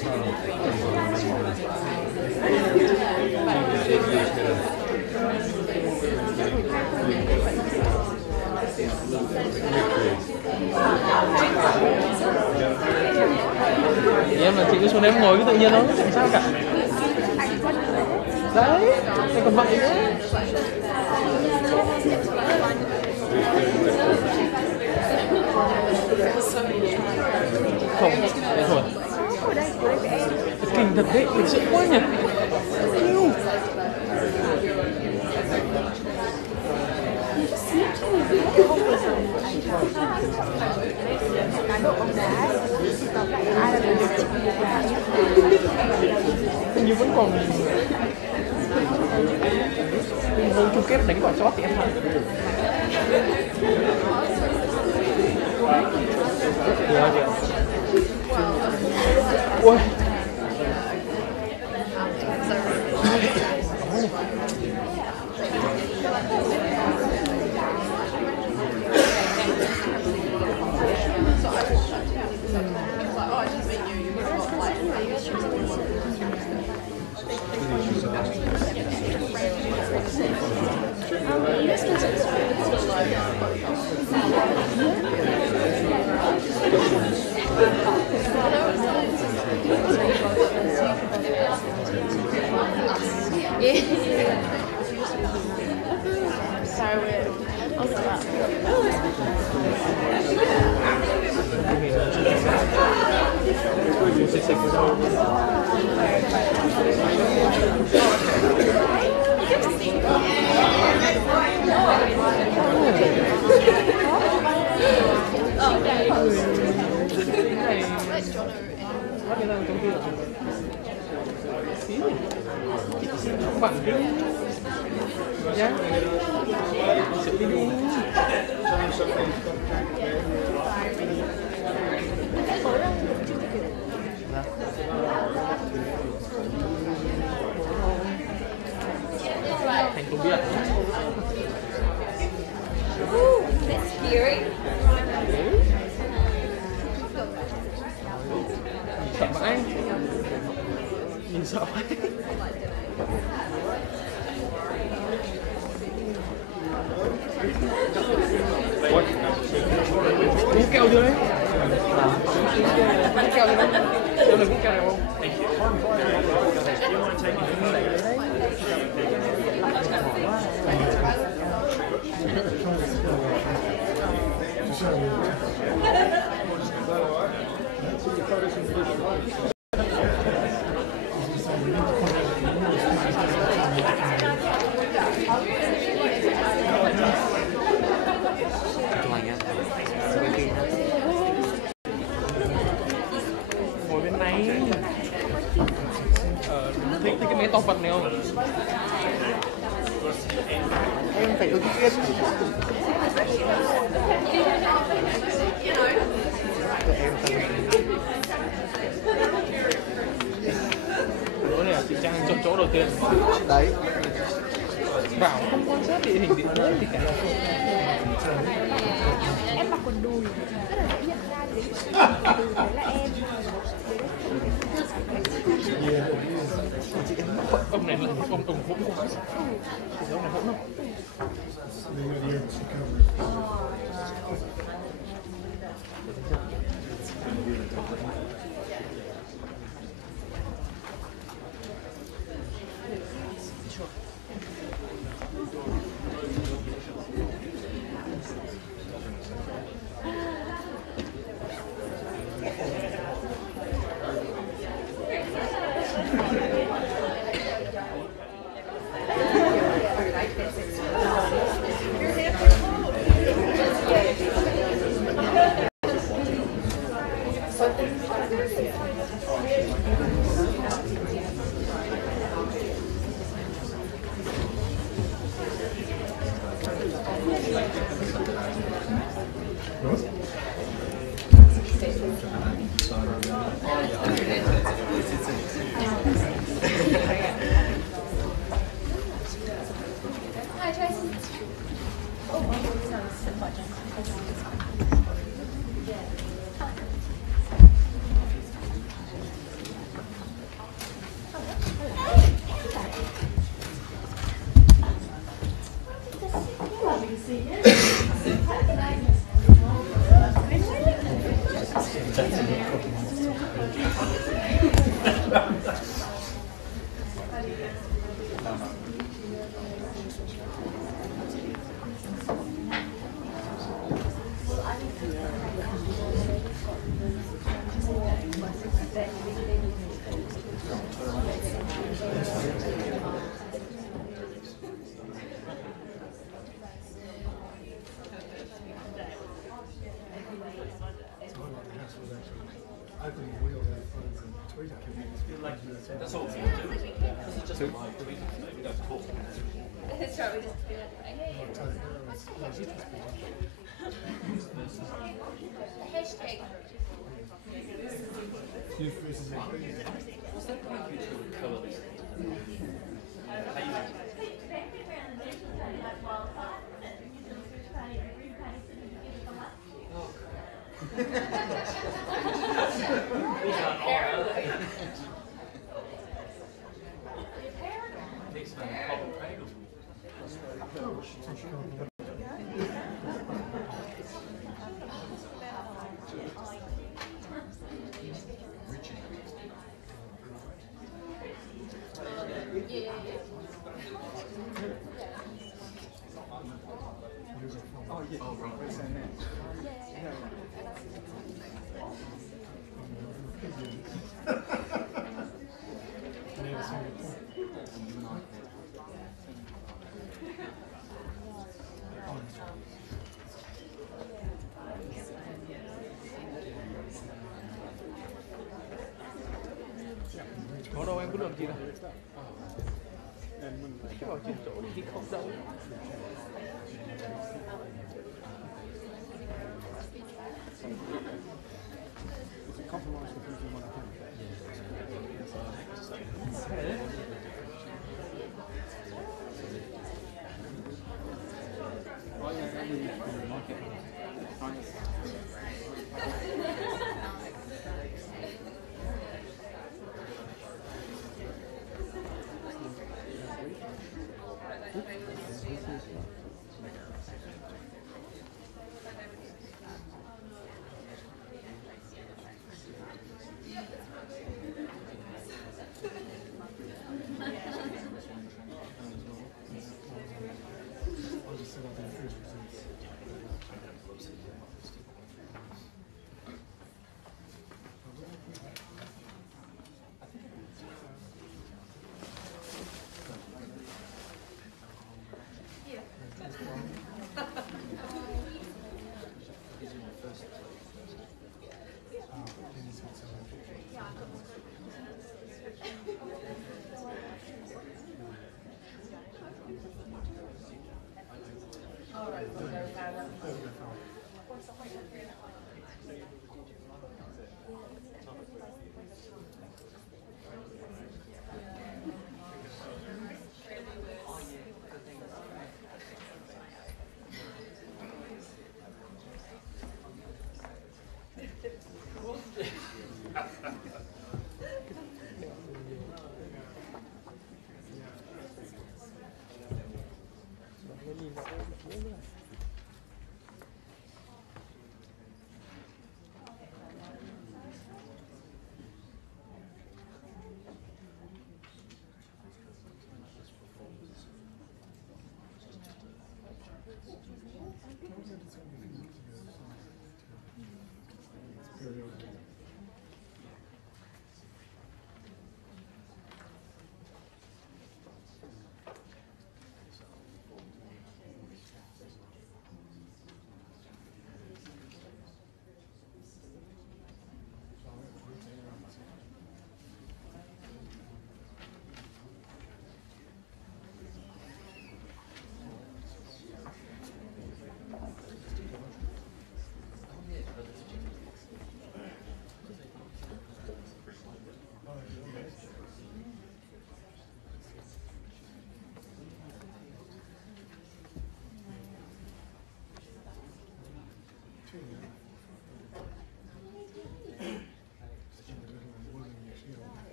Em là chị cứ xuống đấy em ngồi cứ tự nhiên thôi, chẳng sao cả. Đấy, thế còn vậy nữa. Không, đấy thôi. Kinh thật đấy, lịch sự quá nhỉ. Cá độ bóng đá tóm lại ai là người được chịu hình như vẫn còn vòng chung kết đánh quả chót thì em thắng. Ui. Bạn nhá, sự đi đi. Thành công biết. Sợ vãi. Nhìn sợ vãi. Uống keo chưa đấy? Uống keo chưa đấy? Cho mình uống keo này không? Ngồi bên này. Thích cái máy to Phật này không? Em phải ứng kiến. Đó này là chị Trang chọn chỗ đầu tiên. Đấy. Bảo không quan sát địa hình địa thế thì cả. em mặc quần đùi rất là dễ nhận ra đấy. Từ đấy là em. Ông này là ông hỗn quá. Ông này hỗn không? That's all we do. It's just like we don't talk. That's right, we just feel it. Hashtag. What's that like you to coalesce? Có đâu em cứ làm gì đâu. Cái vào trên chỗ đi không đâu.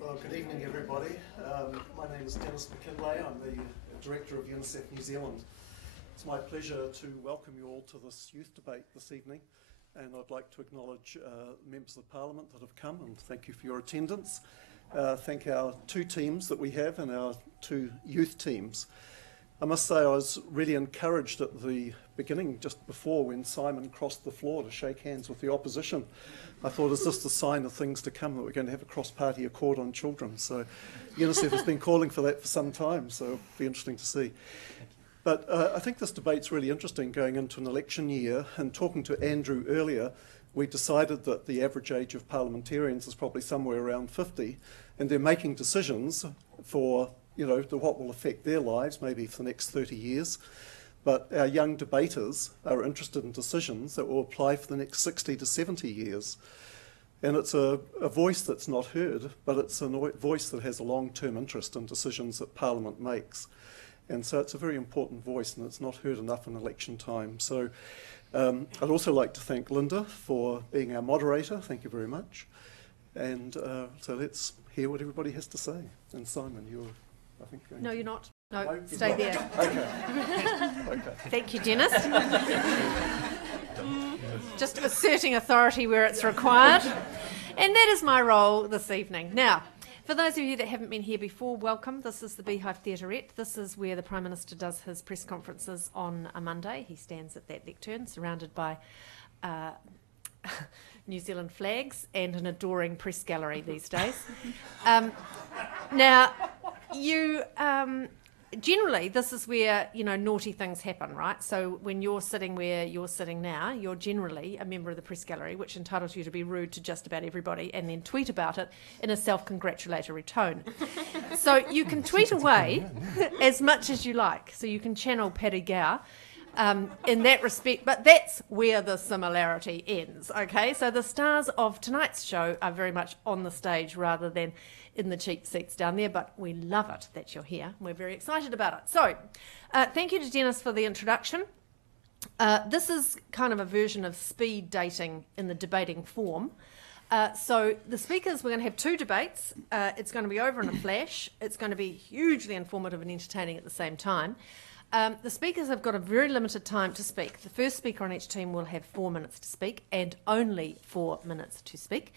Well, good evening, everybody. My name is Dennis McKinlay. I'm the Director of UNICEF New Zealand. It's my pleasure to welcome you all to this youth debate this evening, and I'd like to acknowledge members of Parliament that have come, and thank you for your attendance. Thank our two teams that we have and our two youth teams. I must say I was really encouraged at the beginning, just before, when Simon crossed the floor to shake hands with the opposition. I thought, is this the sign of things to come, that we're going to have a cross-party accord on children? So UNICEF has been calling for that for some time, so it'll be interesting to see. But I think this debate's really interesting going into an election year, and talking to Andrew earlier, we decided that the average age of parliamentarians is probably somewhere around 50, and they're making decisions for, what will affect their lives, maybe for the next 30 years. But our young debaters are interested in decisions that will apply for the next 60 to 70 years. And it's a voice that's not heard, but it's a voice that has a long-term interest in decisions that Parliament makes. And so it's a very important voice, and it's not heard enough in election time. So I'd also like to thank Linda for being our moderator. Thank you very much. And so let's hear what everybody has to say. And Simon, you're, I think... No, you're not. No, stay there. Okay. Thank you, Dennis. Just asserting authority where it's required. And that is my role this evening. Now, for those of you that haven't been here before, welcome. This is the Beehive Theaterette. This is where the Prime Minister does his press conferences on a Monday. He stands at that lectern, surrounded by New Zealand flags and an adoring press gallery these days. Now, you... generally, this is where, naughty things happen, right? So when you're sitting where you're sitting now, you're generally a member of the press gallery, which entitles you to be rude to just about everybody and then tweet about it in a self-congratulatory tone. So you can tweet away as much as you like. So you can channel Paddy Gower in that respect, but that's where the similarity ends, okay? So the stars of tonight's show are very much on the stage rather than in the cheap seats down there, but we love it that you're here. We're very excited about it. So, thank you to Dennis for the introduction. This is kind of a version of speed dating in the debating form. So the speakers, we're going to have two debates. It's going to be over in a flash. It's going to be hugely informative and entertaining at the same time. The speakers have got a very limited time to speak. The first speaker on each team will have 4 minutes to speak and only 4 minutes to speak.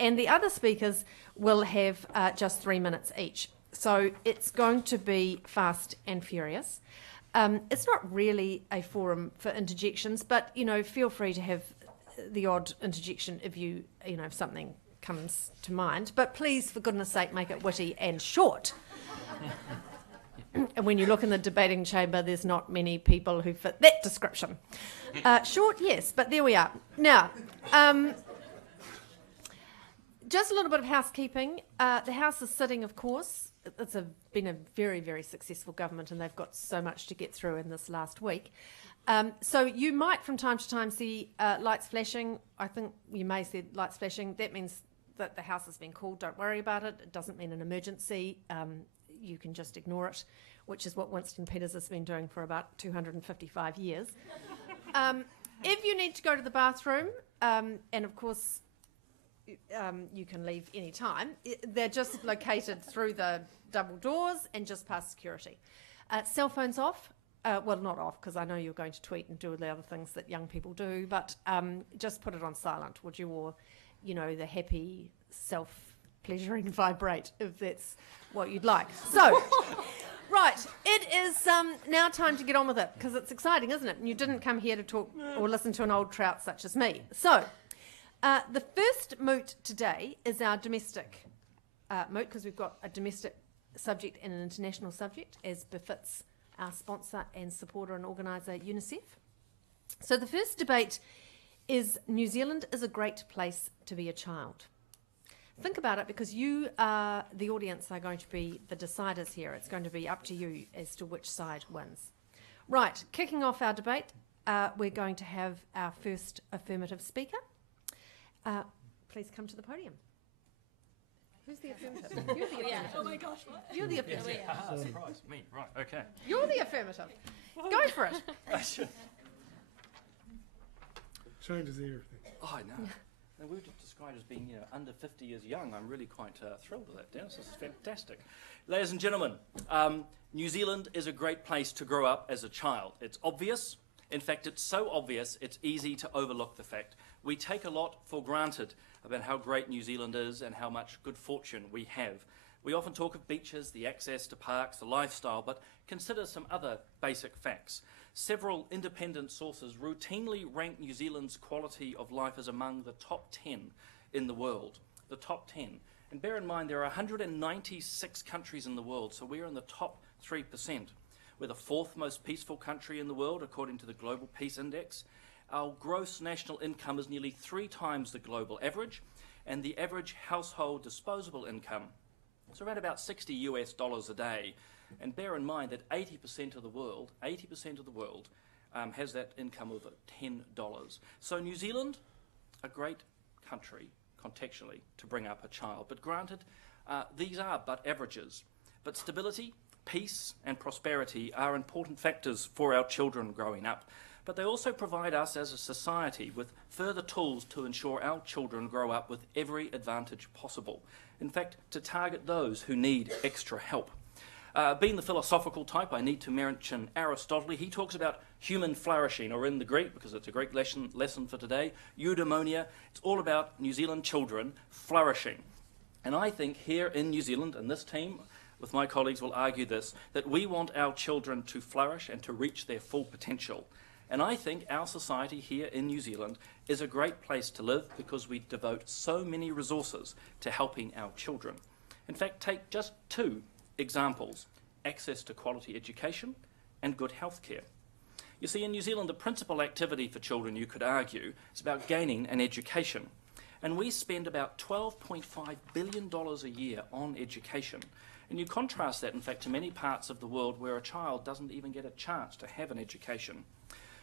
And the other speakers will have just 3 minutes each. So it's going to be fast and furious. It's not really a forum for interjections, but, feel free to have the odd interjection if if something comes to mind. But please, for goodness sake, make it witty and short. And when you look in the debating chamber, there's not many people who fit that description. Short, yes, but there we are. Now, just a little bit of housekeeping. The House is sitting, of course. It's been a very, very successful government, and they've got so much to get through in this last week. So you might, from time to time, see lights flashing. I think you may see lights flashing. That means that the House has been called. Don't worry about it. It doesn't mean an emergency. You can just ignore it, which is what Winston Peters has been doing for about 255 years. If you need to go to the bathroom, and of course you can leave any time, they're just located through the double doors and just past security. Cell phones off. Well, not off, because I know you're going to tweet and do all the other things that young people do, but just put it on silent, would you? Or, the happy self-pleasuring vibrate, if that's what you'd like. So, Right, it is now time to get on with it, because it's exciting, isn't it? And you didn't come here to talk or listen to an old trout such as me. So, the first moot today is our domestic moot, because we've got a domestic subject and an international subject, as befits our sponsor and supporter and organiser, UNICEF. So the first debate is New Zealand is a great place to be a child. Think about it, because you, the audience, are going to be the deciders here. It's going to be up to you as to which side wins. Right, kicking off our debate, we're going to have our first affirmative speaker. Please come to the podium. Who's the affirmative? You're the affirmative. Oh my gosh, what? You're the affirmative. Surprise me. Right, okay. You're the affirmative. Go for it. Changes everything. Oh, I know. And we were just described as being, under 50 years young. I'm really quite thrilled with that, Dennis. This is fantastic. Ladies and gentlemen, New Zealand is a great place to grow up as a child. It's obvious. In fact, it's so obvious, it's easy to overlook the fact. We take a lot for granted about how great New Zealand is and how much good fortune we have. We often talk of beaches, the access to parks, the lifestyle, but consider some other basic facts. Several independent sources routinely rank New Zealand's quality of life as among the top 10 in the world. The top 10. And bear in mind, there are 196 countries in the world, so we're in the top 3%. We're the fourth most peaceful country in the world, according to the Global Peace Index. Our gross national income is nearly 3 times the global average, and the average household disposable income is around about $60 a day. And bear in mind that 80% of the world has that income of $10. So New Zealand, a great country, contextually, to bring up a child. But granted, these are but averages. But stability, peace and prosperity are important factors for our children growing up. But they also provide us as a society with further tools to ensure our children grow up with every advantage possible. In fact, to target those who need extra help. Being the philosophical type, I need to mention Aristotle. He talks about human flourishing, or in the Greek, because it's a Greek lesson for today, eudaimonia. It's all about New Zealand children flourishing. And I think here in New Zealand, and this team with my colleagues will argue this, that we want our children to flourish and to reach their full potential. And I think our society here in New Zealand is a great place to live because we devote so many resources to helping our children. In fact, take just 2 examples: access to quality education and good health care. You see, in New Zealand, the principal activity for children, you could argue, is about gaining an education. And we spend about $12.5 billion a year on education. And you contrast that, in fact, to many parts of the world where a child doesn't even get a chance to have an education.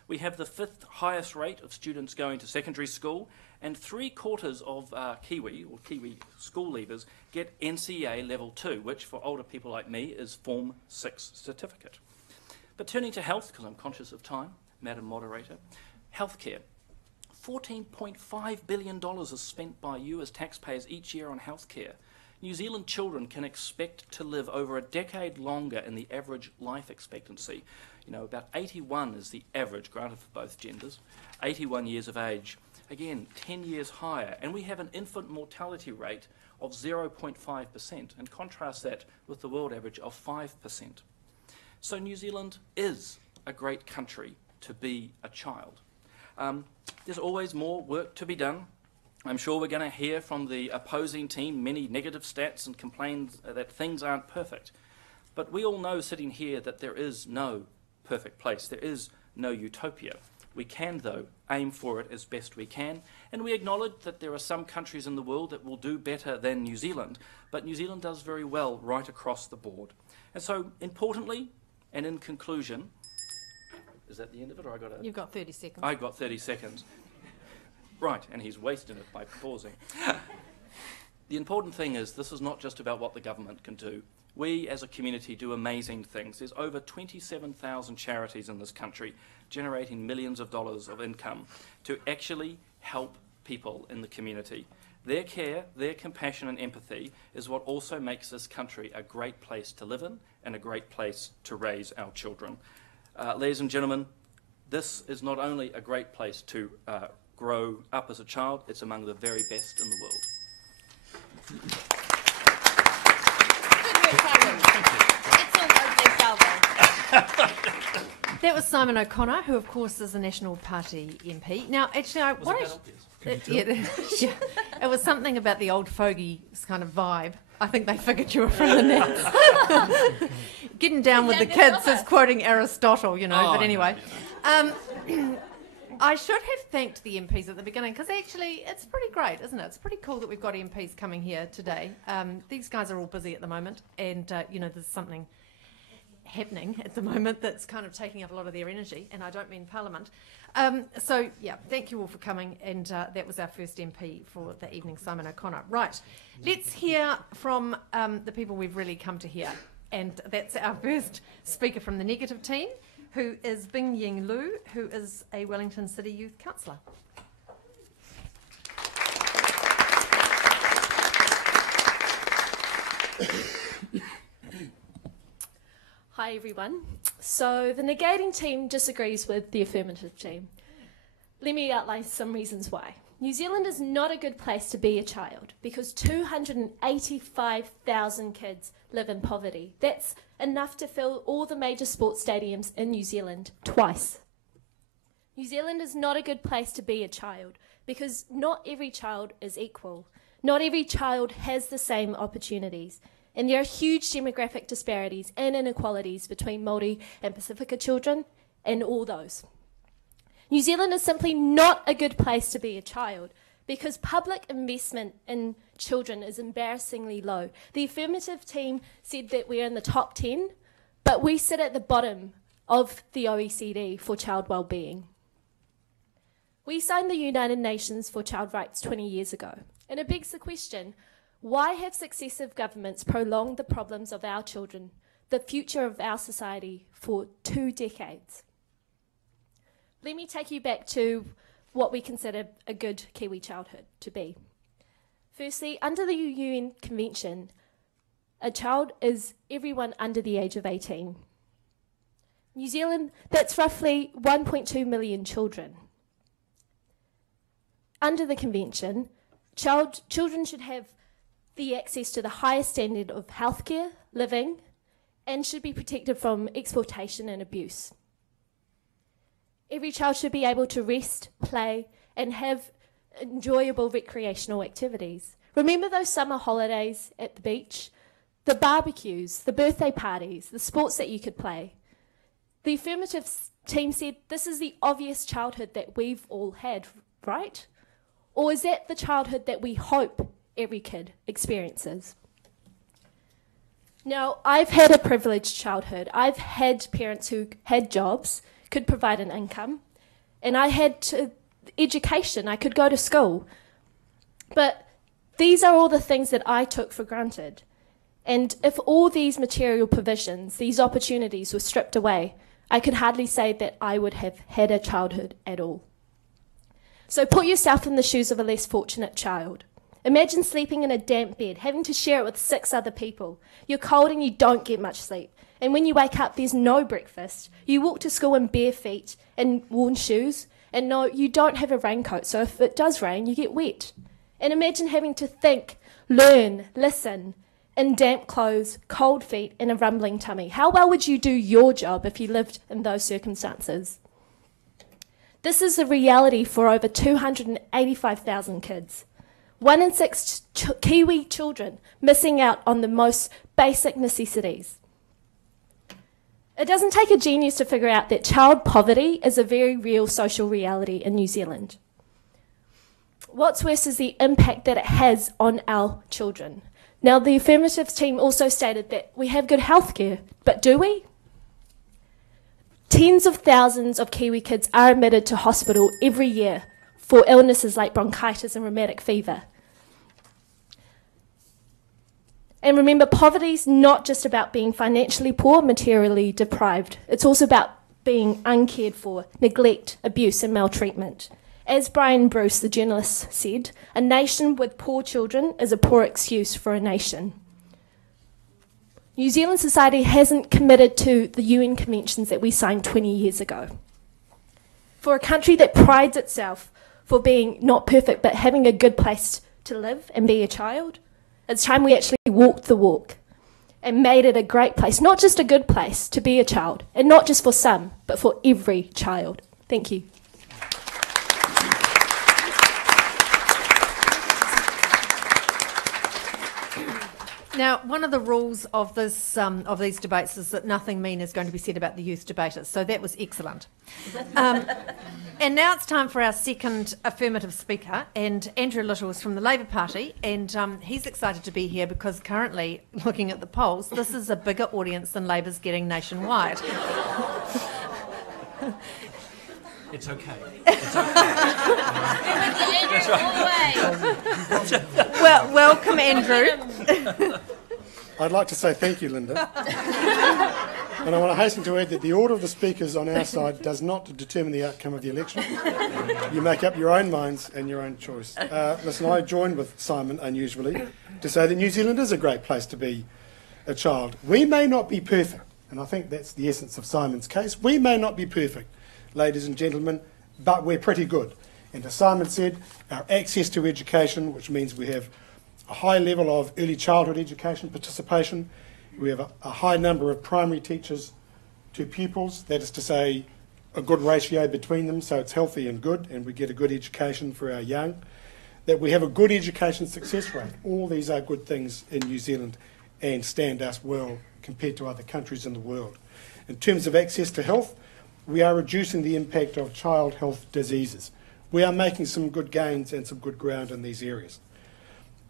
We have the 5th highest rate of students going to secondary school, and 3/4 of Kiwi school leavers get NCEA Level 2, which for older people like me is Form 6 certificate. But turning to health, because I'm conscious of time, Madam Moderator, healthcare. $14.5 billion is spent by you as taxpayers each year on healthcare. New Zealand children can expect to live over a decade longer in the average life expectancy. About 81 is the average, granted for both genders, 81 years of age. Again, 10 years higher. And we have an infant mortality rate of 0.5%, and contrast that with the world average of 5%. So New Zealand is a great country to be a child. There's always more work to be done. I'm sure we're going to hear from the opposing team many negative stats and complaints that things aren't perfect. But we all know sitting here that there is no perfect place. There is no utopia. We can, though, aim for it as best we can, and we acknowledge that there are some countries in the world that will do better than New Zealand, but New Zealand does very well right across the board. And so, importantly, and in conclusion, is that the end of it, or I got You've got 30 seconds. I got 30 seconds. Right, and he's wasted it by pausing. The important thing is this is not just about what the government can do. We as a community do amazing things. There's over 27,000 charities in this country generating millions of dollars of income to actually help people in the community. Their care, their compassion and empathy is what also makes this country a great place to live in and a great place to raise our children. Ladies and gentlemen, this is not only a great place to grow up as a child, it's among the very best in the world. It's all opening That was Simon O'Connor, who of course is a National Party MP. Now, actually, yeah, it was something about the old fogey kind of vibe. I think they figured you were from the Nats. Getting down with the kids is quoting Aristotle, you know. But anyway, I should have thanked the MPs at the beginning because actually it's pretty great, isn't it? It's pretty cool that we've got MPs coming here today. These guys are all busy at the moment, and you know, there's something happening at the moment that's kind of taking up a lot of their energy, and I don't mean Parliament. So, yeah, thank you all for coming, and that was our first MP for the evening, Simon O'Connor. Right, let's hear from the people we've really come to hear, and that's our first speaker from the negative team, who is Bing Ying Lu, who is a Wellington City Youth Councillor. Hi everyone. So the negating team disagrees with the affirmative team. Let me outline some reasons why. New Zealand is not a good place to be a child because 285,000 kids live in poverty. That's enough to fill all the major sports stadiums in New Zealand twice. New Zealand is not a good place to be a child because not every child is equal. Not every child has the same opportunities. And there are huge demographic disparities and inequalities between Māori and Pasifika children and all those. New Zealand is simply not a good place to be a child because public investment in children is embarrassingly low. The affirmative team said that we're in the top 10, but we sit at the bottom of the OECD for child wellbeing. We signed the United Nations for Child Rights 20 years ago, and it begs the question, why have successive governments prolonged the problems of our children, the future of our society, for 2 decades? Let me take you back to what we consider a good Kiwi childhood to be. Firstly, under the UN Convention, a child is everyone under the age of 18. New Zealand, that's roughly 1.2 million children. Under the Convention, children should have the access to the highest standard of healthcare, living, and should be protected from exploitation and abuse. Every child should be able to rest, play, and have enjoyable recreational activities. Remember those summer holidays at the beach? The barbecues, the birthday parties, the sports that you could play. The affirmative team said this is the obvious childhood that we've all had, right? Or is that the childhood that we hope every kid experiences? Now, I've had a privileged childhood. I've had parents who had jobs, could provide an income, and I had education. I could go to school. But these are all the things that I took for granted. And if all these material provisions, these opportunities were stripped away, I could hardly say that I would have had a childhood at all. So put yourself in the shoes of a less fortunate child. Imagine sleeping in a damp bed, having to share it with 6 other people. You're cold and you don't get much sleep. And when you wake up, there's no breakfast. You walk to school in bare feet and worn shoes. And no, you don't have a raincoat, so if it does rain, you get wet. And imagine having to think, learn, listen, in damp clothes, cold feet, and a rumbling tummy. How well would you do your job if you lived in those circumstances? This is the reality for over 285,000 kids. 1 in 6 Kiwi children missing out on the most basic necessities. It doesn't take a genius to figure out that child poverty is a very real social reality in New Zealand. What's worse is the impact that it has on our children. Now, the affirmative team also stated that we have good healthcare, but do we? Tens of thousands of Kiwi kids are admitted to hospital every year for illnesses like bronchitis and rheumatic fever. And remember, poverty is not just about being financially poor, materially deprived. It's also about being uncared for, neglect, abuse and maltreatment. As Brian Bruce, the journalist, said, a nation with poor children is a poor excuse for a nation. New Zealand society hasn't committed to the UN conventions that we signed 20 years ago. For a country that prides itself for being not perfect but having a good place to live and be a child, it's time we actually walked the walk. and made it a great place, not just a good place to be a child, and not just for some, but for every child. Thank you. Now, one of the rules of this of these debates is that nothing mean is going to be said about the youth debaters, so that was excellent. And now it's time for our second affirmative speaker, and Andrew Little is from the Labour Party, and he's excited to be here because currently, looking at the polls, this is a bigger audience than Labour's getting nationwide. It's okay. It's okay. That's right. Well, welcome, Andrew. I'd like to say thank you, Linda. And I want to hasten to add that the order of the speakers on our side does not determine the outcome of the election. You make up your own minds and your own choice. Listen, I join with Simon, unusually, to say that New Zealand is a great place to be a child. We may not be perfect, and I think that's the essence of Simon's case. We may not be perfect, ladies and gentlemen, but we're pretty good. And as Simon said, our access to education, which means we have a high level of early childhood education participation, we have a high number of primary teachers to pupils, that is to say a good ratio between them, so it's healthy and good, and we get a good education for our young, that we have a good education success rate. All these are good things in New Zealand and stand us well compared to other countries in the world. In terms of access to health, we are reducing the impact of child health diseases. We are making some good gains and some good ground in these areas.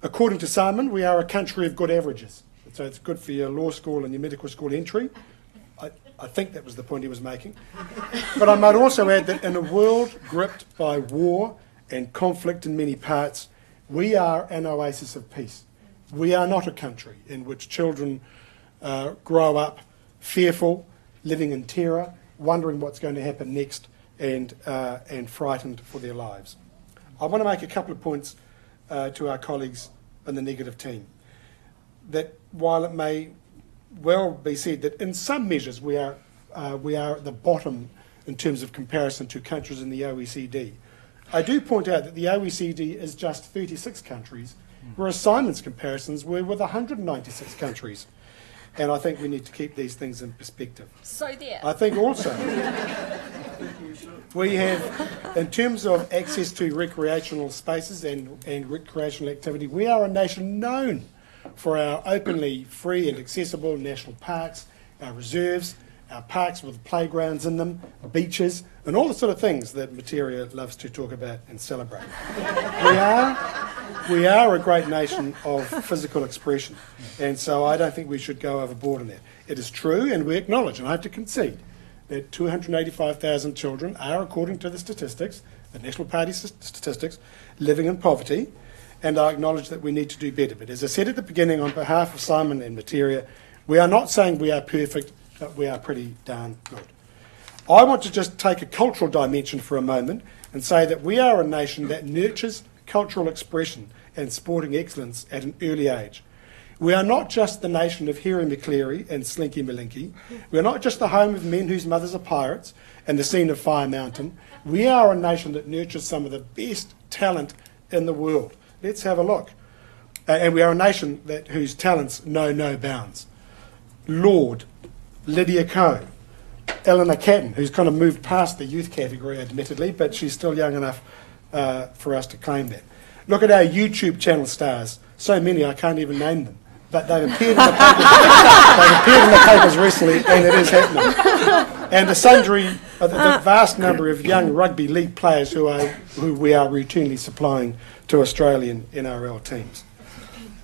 According to Simon, we are a country of good averages. So it's good for your law school and your medical school entry. I think that was the point he was making. But I might also add that in a world gripped by war and conflict in many parts, we are an oasis of peace. We are not a country in which children grow up fearful, living in terror, wondering what's going to happen next, and frightened for their lives. I want to make a couple of points to our colleagues in the negative team. That while it may well be said that in some measures we are at the bottom in terms of comparison to countries in the OECD, I do point out that the OECD is just 36 countries, whereas Simon's comparisons were with 196 countries. And I think we need to keep these things in perspective. So there. I think also we have, in terms of access to recreational spaces and recreational activity, we are a nation known for our openly free and accessible national parks, our reserves, our parks with playgrounds in them, beaches, and all the sort of things that Materia loves to talk about and celebrate. We are a great nation of physical expression, and so I don't think we should go overboard in that. It is true, and we acknowledge, and I have to concede, that 285,000 children are, according to the statistics, the National Party statistics, living in poverty, and I acknowledge that we need to do better. But as I said at the beginning, on behalf of Simon and Materia, we are not saying we are perfect, but we are pretty darn good. I want to just take a cultural dimension for a moment and say that we are a nation that nurtures cultural expression and sporting excellence at an early age. We are not just the nation of Harry McCleary and Slinky Malinky. We are not just the home of men whose mothers are pirates and the scene of Fire Mountain. We are a nation that nurtures some of the best talent in the world. Let's have a look. And we are a nation whose talents know no bounds. Lord, Lydia Ko, Eleanor Catton, who's kind of moved past the youth category, admittedly, but she's still young enough for us to claim that. Look at our YouTube channel stars. So many I can't even name them. But they've appeared in the papers. They've appeared in the papers recently, and it is happening. And the vast number of young rugby league players who we are routinely supplying to Australian NRL teams.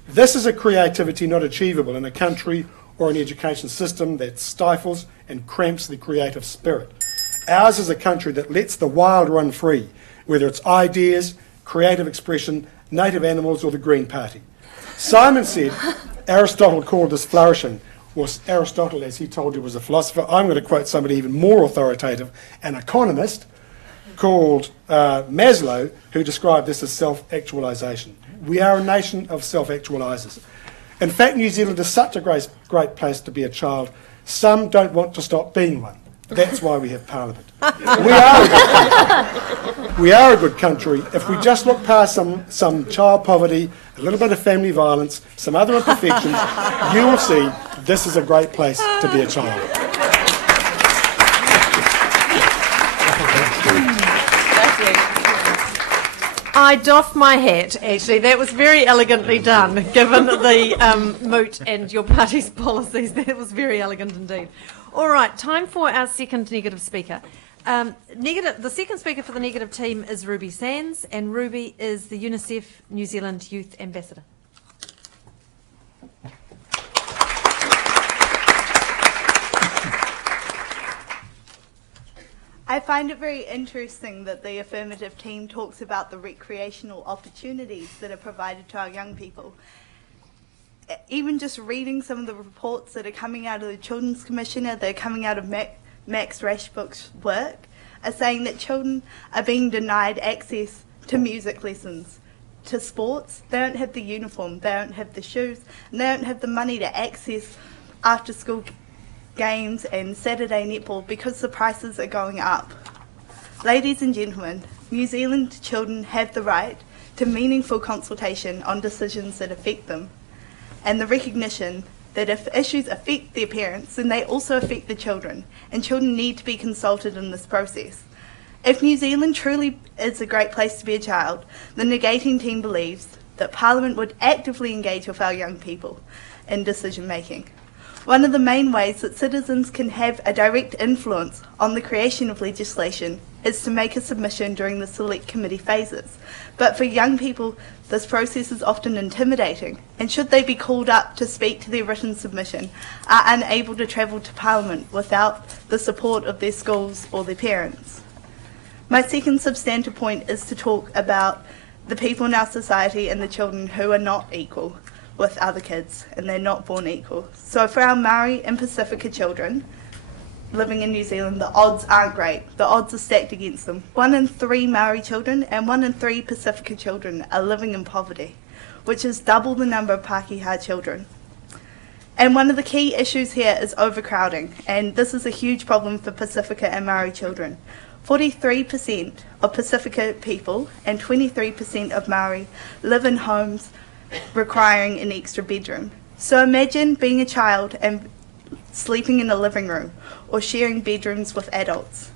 This is a creativity not achievable in a country or an education system that stifles and cramps the creative spirit. Ours is a country that lets the wild run free, whether it's ideas, creative expression, native animals, or the Green Party. Simon said Aristotle called this flourishing. Well, Aristotle, as he told you, was a philosopher. I'm going to quote somebody even more authoritative, an economist called Maslow, who described this as self-actualisation. We are a nation of self-actualisers. In fact, New Zealand is such a great place to be a child, some don't want to stop being one. That's why we have Parliament. We are a good country. If we just look past some child poverty, a little bit of family violence, some other imperfections, you will see this is a great place to be a child. I doff my hat, actually. That was very elegantly done, given the moot and your party's policies. That was very elegant indeed. All right, time for our second negative speaker. The second speaker for the negative team is Ruby Sands, and Ruby is the UNICEF New Zealand Youth Ambassador. I find it very interesting that the affirmative team talks about the recreational opportunities that are provided to our young people. Even just reading some of the reports that are coming out of the Children's Commissioner, that are coming out of Max Rashbrook's work, are saying that children are being denied access to music lessons, to sports. They don't have the uniform, they don't have the shoes, and they don't have the money to access after school games and Saturday netball because the prices are going up. Ladies and gentlemen, New Zealand children have the right to meaningful consultation on decisions that affect them, and the recognition that if issues affect their parents, then they also affect the children, and children need to be consulted in this process. If New Zealand truly is a great place to be a child, the negating team believes that Parliament would actively engage with our young people in decision making. One of the main ways that citizens can have a direct influence on the creation of legislation is to make a submission during the select committee phases. But for young people, this process is often intimidating, and should they be called up to speak to their written submission, are unable to travel to Parliament without the support of their schools or their parents. My second substantive point is to talk about the people in our society and the children who are not equal with other kids, and they're not born equal. So for our Maori and Pacifica children living in New Zealand, the odds aren't great. The odds are stacked against them. 1 in 3 Maori children and 1 in 3 Pacifica children are living in poverty, which is double the number of Pākehā children. And one of the key issues here is overcrowding, and this is a huge problem for Pacifica and Maori children. 43% of Pacifica people and 23% of Maori live in homes requiring an extra bedroom. So imagine being a child and sleeping in a living room or sharing bedrooms with adults.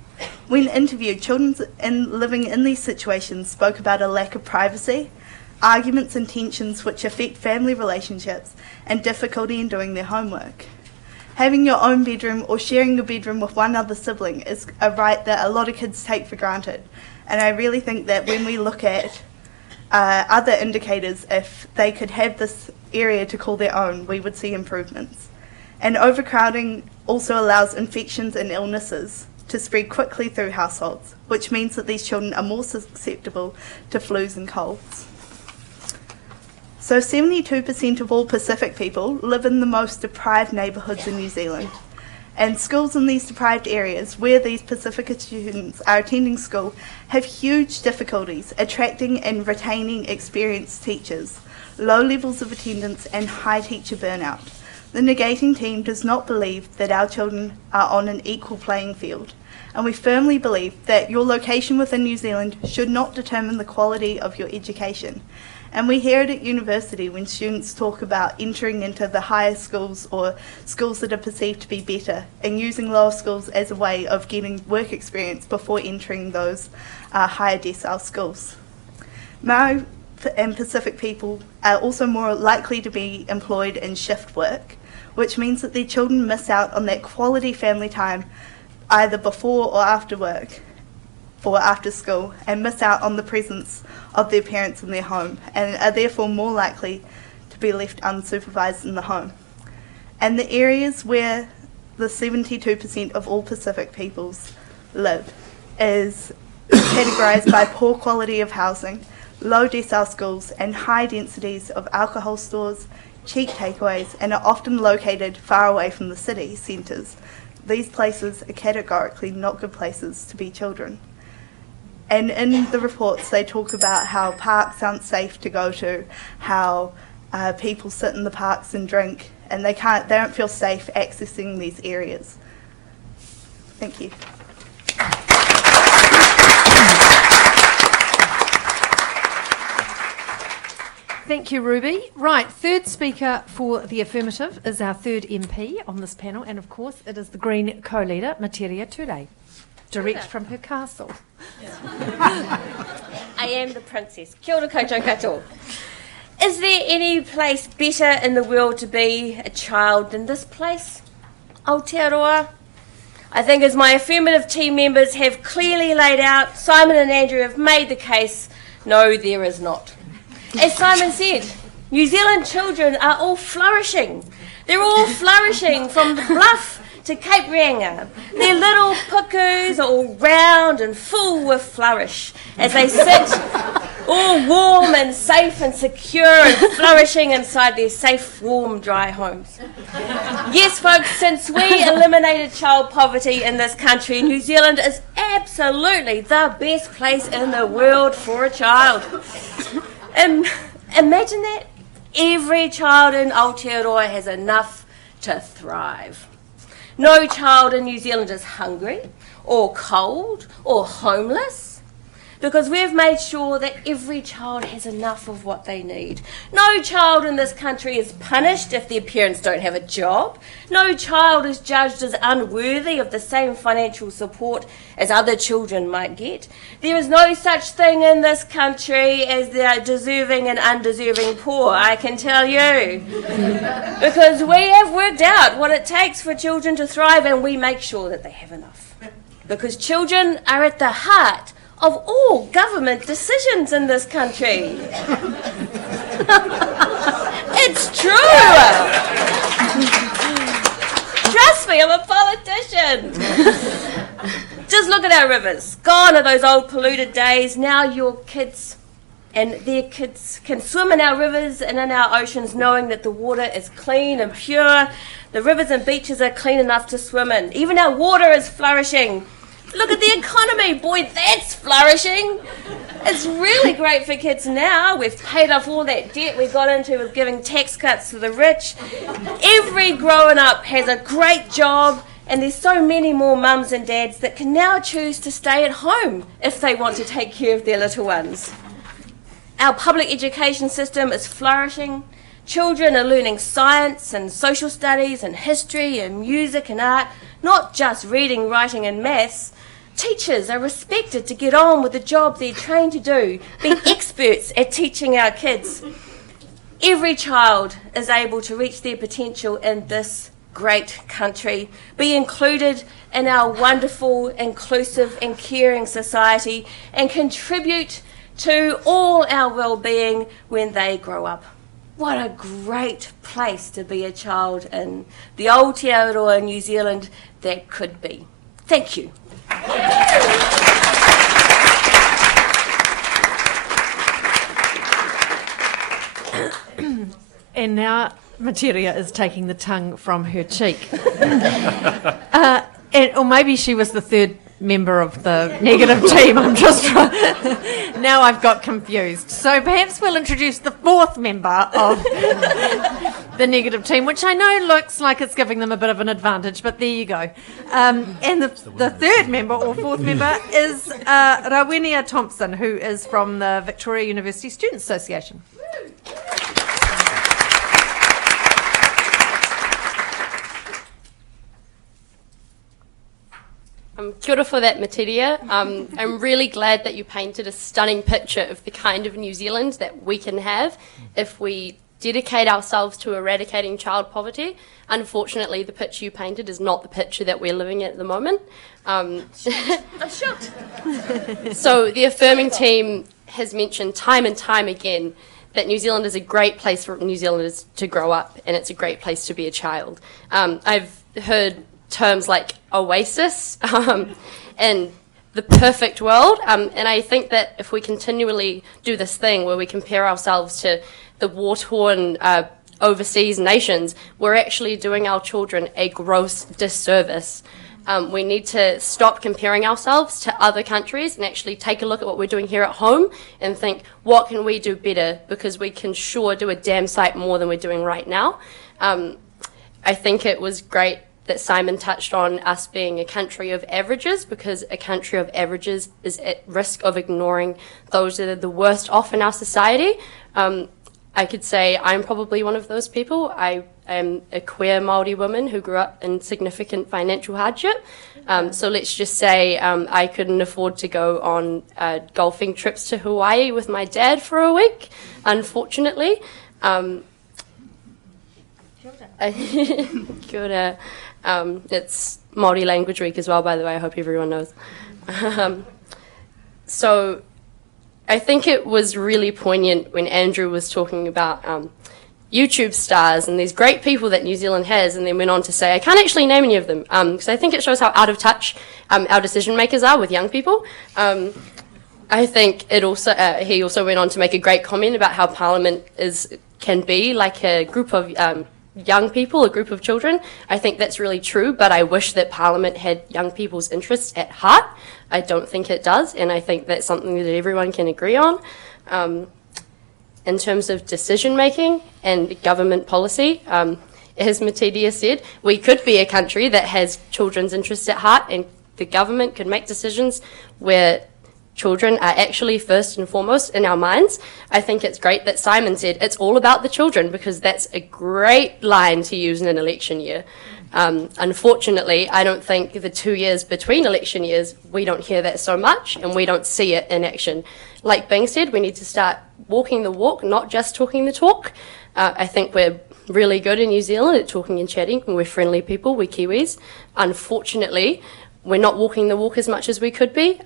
When interviewed, children living in these situations spoke about a lack of privacy, arguments and tensions which affect family relationships, and difficulty in doing their homework. Having your own bedroom or sharing your bedroom with one other sibling is a right that a lot of kids take for granted. And I really think that when we look at other indicators, if they could have this area to call their own, we would see improvements. And overcrowding also allows infections and illnesses to spread quickly through households, which means that these children are more susceptible to flus and colds. So 72% of all Pacific people live in the most deprived neighbourhoods in New Zealand. And schools in these deprived areas where these Pacifica students are attending school have huge difficulties attracting and retaining experienced teachers, low levels of attendance and high teacher burnout. The negating team does not believe that our children are on an equal playing field, and we firmly believe that your location within New Zealand should not determine the quality of your education. And we hear it at university when students talk about entering into the higher schools or schools that are perceived to be better and using lower schools as a way of getting work experience before entering those higher decile schools. Maori and Pacific people are also more likely to be employed in shift work, which means that their children miss out on that quality family time either before or after work or after school, and miss out on the presence of their parents in their home, and are therefore more likely to be left unsupervised in the home. And the areas where the 72% of all Pacific peoples live is categorised by poor quality of housing, low decile schools, and high densities of alcohol stores, cheap takeaways, and are often located far away from the city centres. These places are categorically not good places to be children. And in the reports, they talk about how parks aren't safe to go to, how people sit in the parks and drink, and they don't feel safe accessing these areas. Thank you. Thank you, Ruby. Right, third speaker for the affirmative is our third MP on this panel, and of course it is the Green co-leader, Materia Ture, direct from her castle. I am the princess. Kia ora koutou katoa. Is there any place better in the world to be a child than this place, Aotearoa? I think as my affirmative team members have clearly laid out, Simon and Andrew have made the case, no, there is not. As Simon said, New Zealand children are all flourishing. They're all flourishing from the Bluff to Cape Reinga. Their little pukus are all round and full with flourish as they sit all warm and safe and secure and flourishing inside their safe, warm, dry homes. Yes, folks, since we eliminated child poverty in this country, New Zealand is absolutely the best place in the world for a child. Imagine that. Every child in Aotearoa has enough to thrive. No child in New Zealand is hungry or cold or homeless, because we've made sure that every child has enough of what they need. No child in this country is punished if their parents don't have a job. No child is judged as unworthy of the same financial support as other children might get. There is no such thing in this country as the deserving and undeserving poor, I can tell you. Because we have worked out what it takes for children to thrive, and we make sure that they have enough. Because children are at the heart of all government decisions in this country. It's true. Trust me, I'm a politician. Just look at our rivers. Gone are those old polluted days. Now your kids and their kids can swim in our rivers and in our oceans knowing that the water is clean and pure. The rivers and beaches are clean enough to swim in. Even our water is flourishing. Look at the economy, boy, that's flourishing. It's really great for kids now. We've paid off all that debt we got into with giving tax cuts to the rich. Every growing up has a great job, and there's so many more mums and dads that can now choose to stay at home if they want to take care of their little ones. Our public education system is flourishing. Children are learning science and social studies and history and music and art, not just reading, writing and maths. Teachers are respected to get on with the job they're trained to do, being experts at teaching our kids. Every child is able to reach their potential in this great country, be included in our wonderful, inclusive and caring society, and contribute to all our well-being when they grow up. What a great place to be a child in the Aotearoa New Zealand that could be. Thank you. And now Materia is taking the tongue from her cheek. Or maybe she was the third member of the negative team. I'm just now I've got confused. So perhaps we'll introduce the fourth member of the negative team, which I know looks like it's giving them a bit of an advantage, but there you go. And the third member or fourth member is Rawenia Thompson, who is from the Victoria University Students Association. Kia ora for that, Materia. I'm really glad that you painted a stunning picture of the kind of New Zealand that we can have if we dedicate ourselves to eradicating child poverty. Unfortunately, the picture you painted is not the picture that we're living in at the moment. I'm shocked. So the affirming team has mentioned time and time again that New Zealand is a great place for New Zealanders to grow up, and it's a great place to be a child. I've heard terms like oasis and the perfect world, and I think that if we continually do this thing where we compare ourselves to the war-torn overseas nations, we're actually doing our children a gross disservice. We need to stop comparing ourselves to other countries and actually take a look at what we're doing here at home and think, what can we do better? Because we can sure do a damn sight more than we're doing right now. I think it was great that Simon touched on, us being a country of averages, because a country of averages is at risk of ignoring those that are the worst off in our society. I could say I'm probably one of those people. I am a queer Māori woman who grew up in significant financial hardship. So let's just say I couldn't afford to go on golfing trips to Hawaii with my dad for a week, unfortunately. Kia ora. It's Māori Language Week as well, by the way. I hope everyone knows. So I think it was really poignant when Andrew was talking about YouTube stars and these great people that New Zealand has, and then went on to say, I can't actually name any of them, because I think it shows how out of touch our decision makers are with young people. I think it also he also went on to make a great comment about how Parliament can be like a group of young people, a group of children. I think that's really true, but I wish that Parliament had young people's interests at heart. I don't think it does, and I think that's something that everyone can agree on. In terms of decision making and government policy, as Matidia said, we could be a country that has children's interests at heart, and the government could make decisions where children are actually first and foremost in our minds. I think it's great that Simon said it's all about the children, because that's a great line to use in an election year. Unfortunately, I don't think the 2 years between election years, we don't hear that so much, and we don't see it in action. Like Bing said, we need to start walking the walk, not just talking the talk. I think we're really good in New Zealand at talking and chatting. We're friendly people, we're Kiwis. Unfortunately, we're not walking the walk as much as we could be.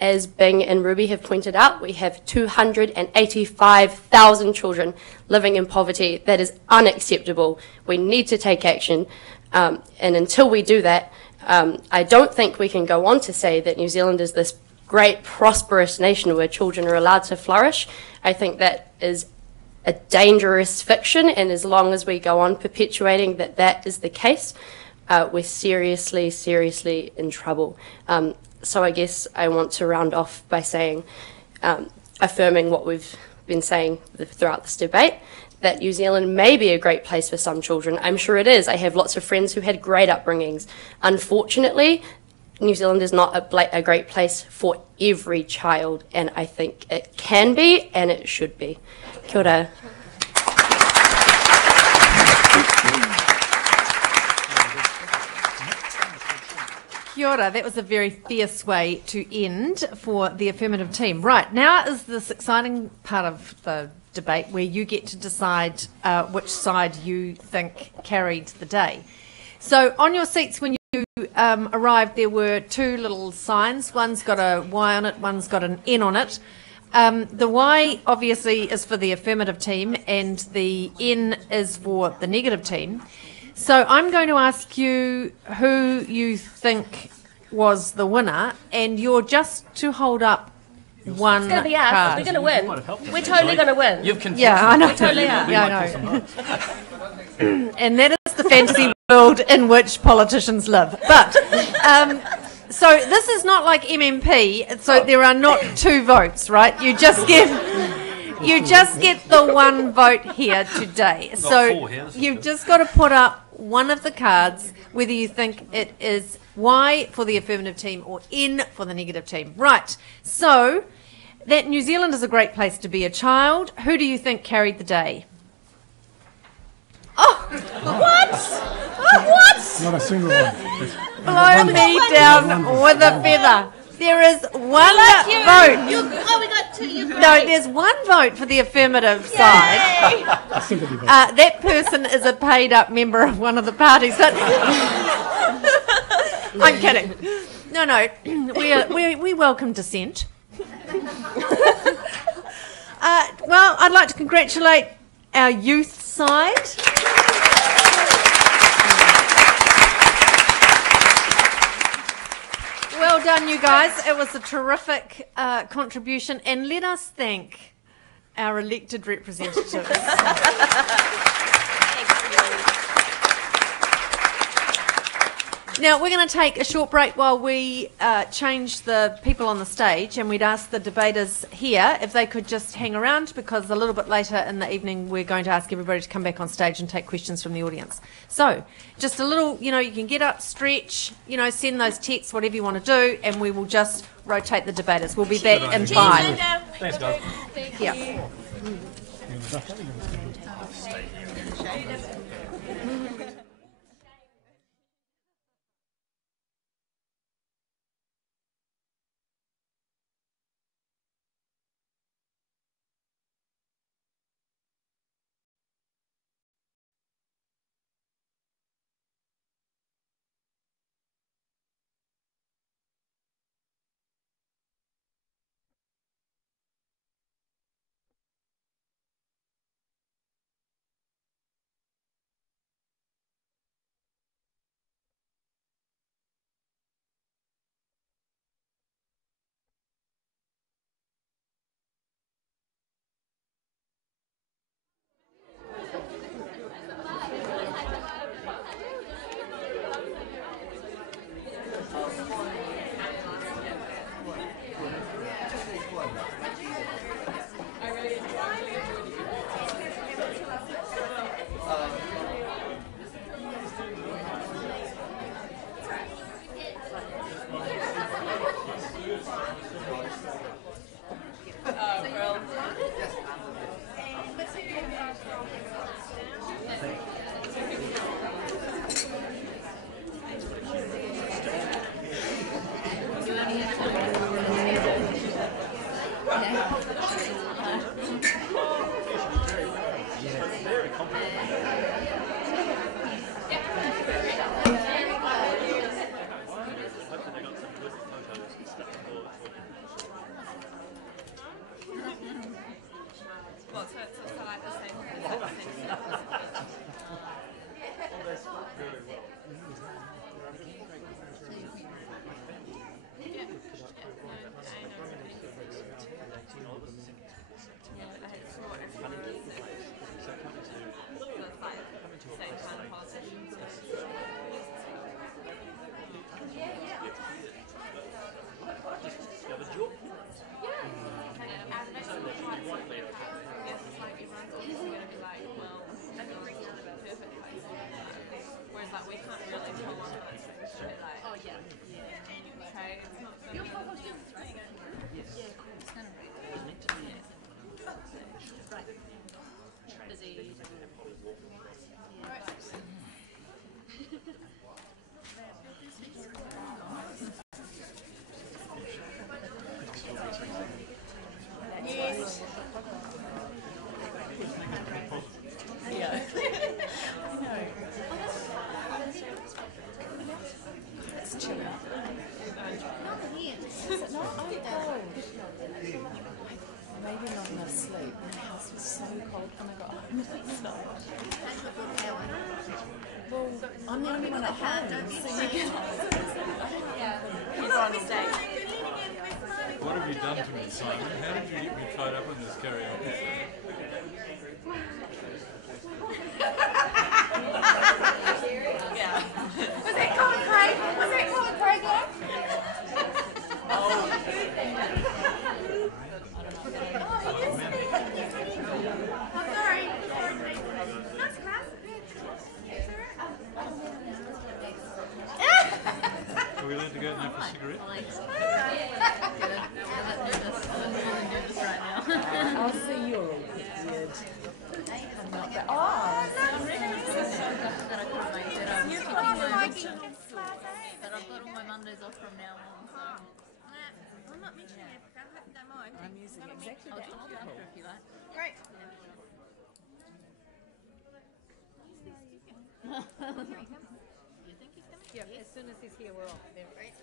As Bing and Ruby have pointed out, we have 285,000 children living in poverty. That is unacceptable. We need to take action. And until we do that, I don't think we can go on to say that New Zealand is this great, prosperous nation where children are allowed to flourish. I think that is a dangerous fiction, and as long as we go on perpetuating that that is the case, we're seriously, seriously in trouble. So I guess I want to round off by saying, affirming what we've been saying throughout this debate, that New Zealand may be a great place for some children. I'm sure it is. I have lots of friends who had great upbringings. Unfortunately, New Zealand is not a great place for every child, and I think it can be and it should be. Kia ora. Kia ora. That was a very fierce way to end for the affirmative team. Right, now is this exciting part of the debate where you get to decide which side you think carried the day. So on your seats when you arrived, there were two little signs. One's got a Y on it, one's got an N on it. The Y obviously is for the affirmative team, and the N is for the negative team. So I'm going to ask you who you think was the winner, and you're just to hold up one It's going to be us. card. We're going to win. We're totally going to win. You've confused Yeah, I know. We totally are. Yeah, I know. And that is the fantasy world in which politicians live. But so this is not like MMP. So there are not two votes, right? You just get the one vote here today. So you've just got to put up one of the cards, whether you think it is Y for the affirmative team or N for the negative team. Right. So that New Zealand is a great place to be a child. Who do you think carried the day? Oh, what? Oh, what? Not a single one. Blow me down with a feather. There is one vote. we got two. No, there's one vote for the affirmative side. A sympathy vote. That person is a paid-up member of one of the parties. But I'm kidding. No, we welcome dissent. Well, I'd like to congratulate our youth side. Well done, you guys. It was a terrific contribution, and let us thank our elected representatives. Now, we're going to take a short break while we change the people on the stage, and we'd ask the debaters here if they could just hang around, because a little bit later in the evening we're going to ask everybody to come back on stage and take questions from the audience. So, just a little, you can get up, stretch, send those texts, whatever you want to do, and we will just rotate the debaters. We'll be back in 5. Thanks, guys. Yeah. Maybe not enough sleep. My house was so cold when I got home. Well, I'm the only one at home, so you can... What have you done to me, Simon? How did you get me tied up in this karaoke? Yeah. Was that Colin Craig? Was that Colin Craig? I'm sorry. Nice class. Are we allowed to go in there for a cigarette? I'll see you're all weird. I'm not that... Oh, but I've got all my Mondays off from now on. I'm not mentioning it, I hope you don't mind. I'm using exactly I'll that. talk to you after if you like. Great. You think he's coming? Yeah, as soon as he's here, we're off. There. Great.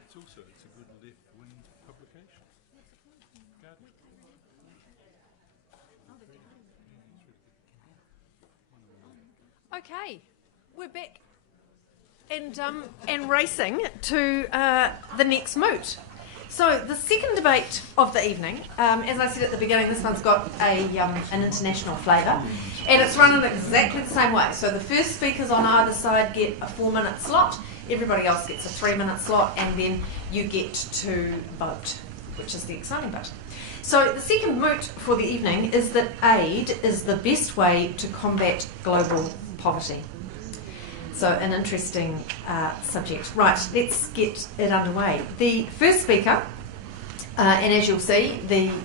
It's also a good left-wing publication. Guardian. Okay, we're back and racing to the next moot. So the second debate of the evening, as I said at the beginning, this one's got an international flavour, and it's run in exactly the same way. So the first speakers on either side get a 4-minute slot, everybody else gets a 3-minute slot, and then you get to vote, which is the exciting bit. So the second moot for the evening is that aid is the best way to combat global poverty. So an interesting subject. Right, let's get it underway. The first speaker, and as you'll see,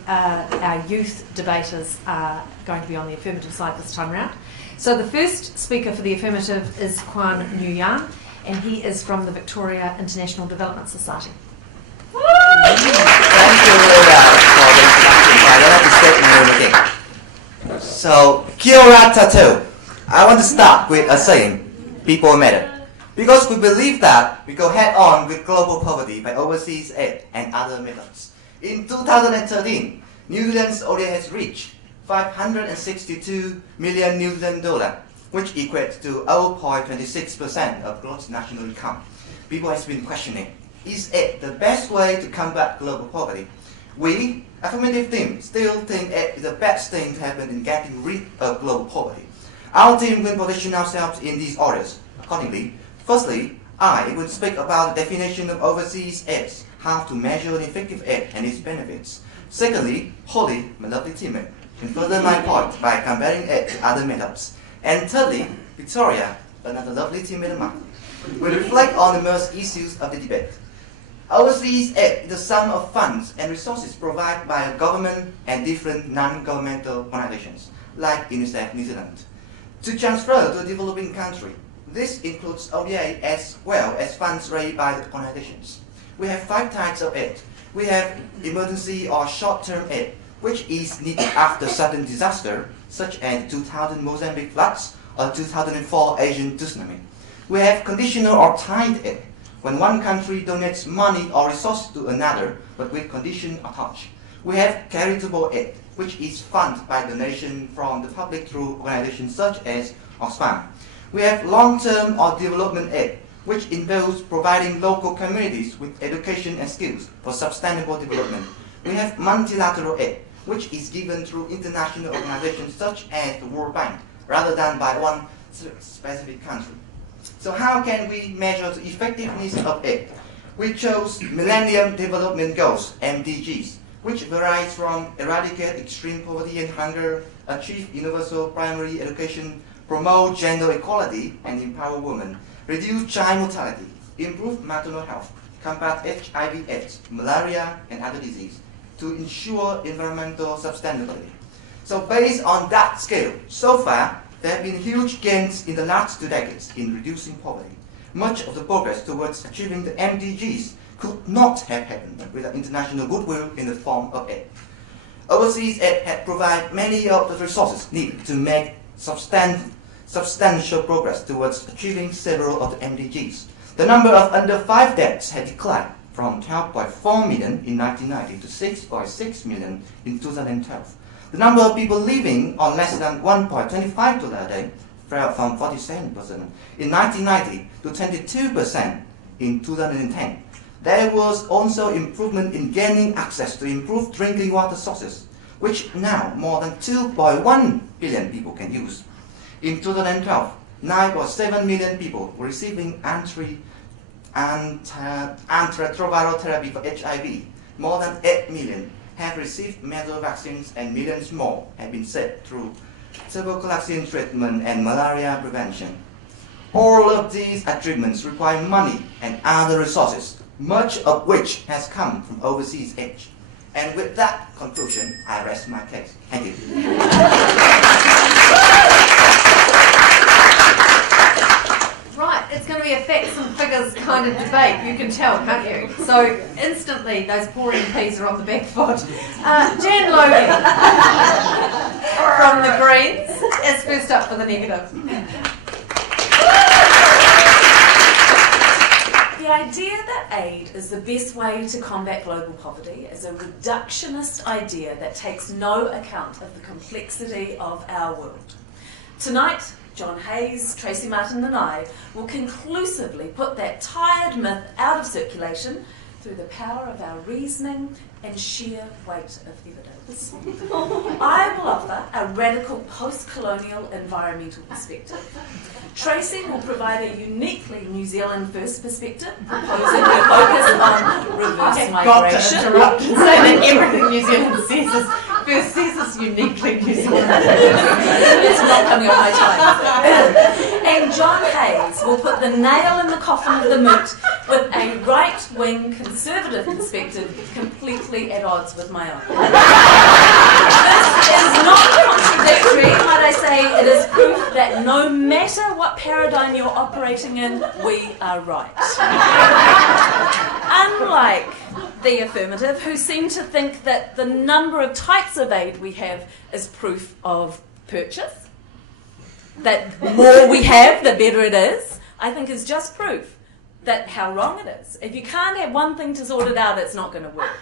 our youth debaters are going to be on the affirmative side this time around. So the first speaker for the affirmative is Kwan Nguyen, and he is from the Victoria International Development Society. Thank you for the introduction. So, kia ora tatou. I want to start with a saying. People matter. Because we believe that we go head on with global poverty by overseas aid and other methods. In 2013, New Zealand's ODA has reached 562 million New Zealand dollar, which equates to 0.26% of gross national income. People have been questioning, is aid the best way to combat global poverty? We, affirmative team, still think aid is the best thing to happen in getting rid of global poverty. Our team will position ourselves in these orders. Accordingly, firstly, I will speak about the definition of overseas aid, how to measure the effective aid and its benefits. Secondly, Holly, my lovely teammate, can further my point by comparing aid to other methods. And thirdly, Victoria, another lovely teammate of mine, will reflect on the most issues of the debate. Overseas aid is the sum of funds and resources provided by a government and different non-governmental organizations, like UNICEF New Zealand, to transfer to a developing country. This includes ODA as well as funds raised by the organizations. We have 5 types of aid. We have emergency or short-term aid, which is needed after sudden disaster, such as 2000 Mozambique floods or 2004 Asian tsunami. We have conditional or tied aid, when one country donates money or resources to another, but with condition attached. We have charitable aid, which is funded by donation from the public through organizations such as Oxfam. We have long-term or development aid, which involves providing local communities with education and skills for sustainable development. We have multilateral aid, which is given through international organizations such as the World Bank, rather than by one specific country. So how can we measure the effectiveness of aid? We chose Millennium Development Goals, MDGs, which varies from eradicate extreme poverty and hunger, achieve universal primary education, promote gender equality and empower women, reduce child mortality, improve maternal health, combat HIV/AIDS, malaria, and other diseases, to ensure environmental sustainability. So based on that scale, so far, there have been huge gains in the last 2 decades in reducing poverty. Much of the progress towards achieving the MDGs could not have happened without international goodwill in the form of aid. Overseas aid had provided many of the resources needed to make substantial progress towards achieving several of the MDGs. The number of under 5 deaths had declined from 12.4 million in 1990 to 6.6 million in 2012. The number of people living on less than $1.25 a day fell from 47% in 1990 to 22% in 2010. There was also improvement in gaining access to improved drinking water sources, which now more than 2.1 billion people can use. In 2012, 9.7 million people were receiving antiretroviral therapy for HIV. More than 8 million have received measles vaccines, and millions more have been saved through tuberculosis treatment and malaria prevention. All of these achievements require money and other resources, much of which has come from overseas aid. And with that conclusion, I rest my case. Thank you. Right, it's going to be a facts and figures kind of debate, you can tell, can't you? So instantly those poor MPs are on the back foot. Jan Logan from the Greens is first up for the negative. The idea that aid is the best way to combat global poverty is a reductionist idea that takes no account of the complexity of our world. Tonight, John Hayes, Tracy Martin and I will conclusively put that tired myth out of circulation through the power of our reasoning and sheer weight of evidence. I will offer a radical post-colonial environmental perspective. Tracy will provide a uniquely New Zealand first perspective, proposing a focus on reverse migration. Got to interrupt and say that everything New Zealand says is uniquely New Zealand. It's not coming on my time. And John Hayes will put the nail in the coffin of the moot with a right-wing conservative perspective completely at odds with my own. This is not contradictory, might I say. It is proof that no matter what paradigm you're operating in, we are right. Unlike the affirmative, who seem to think that the number of types of aid we have is proof of purchase, that the more we have, the better it is, I think is just proof that how wrong it is. If you can't have one thing to sort it out, it's not going to work.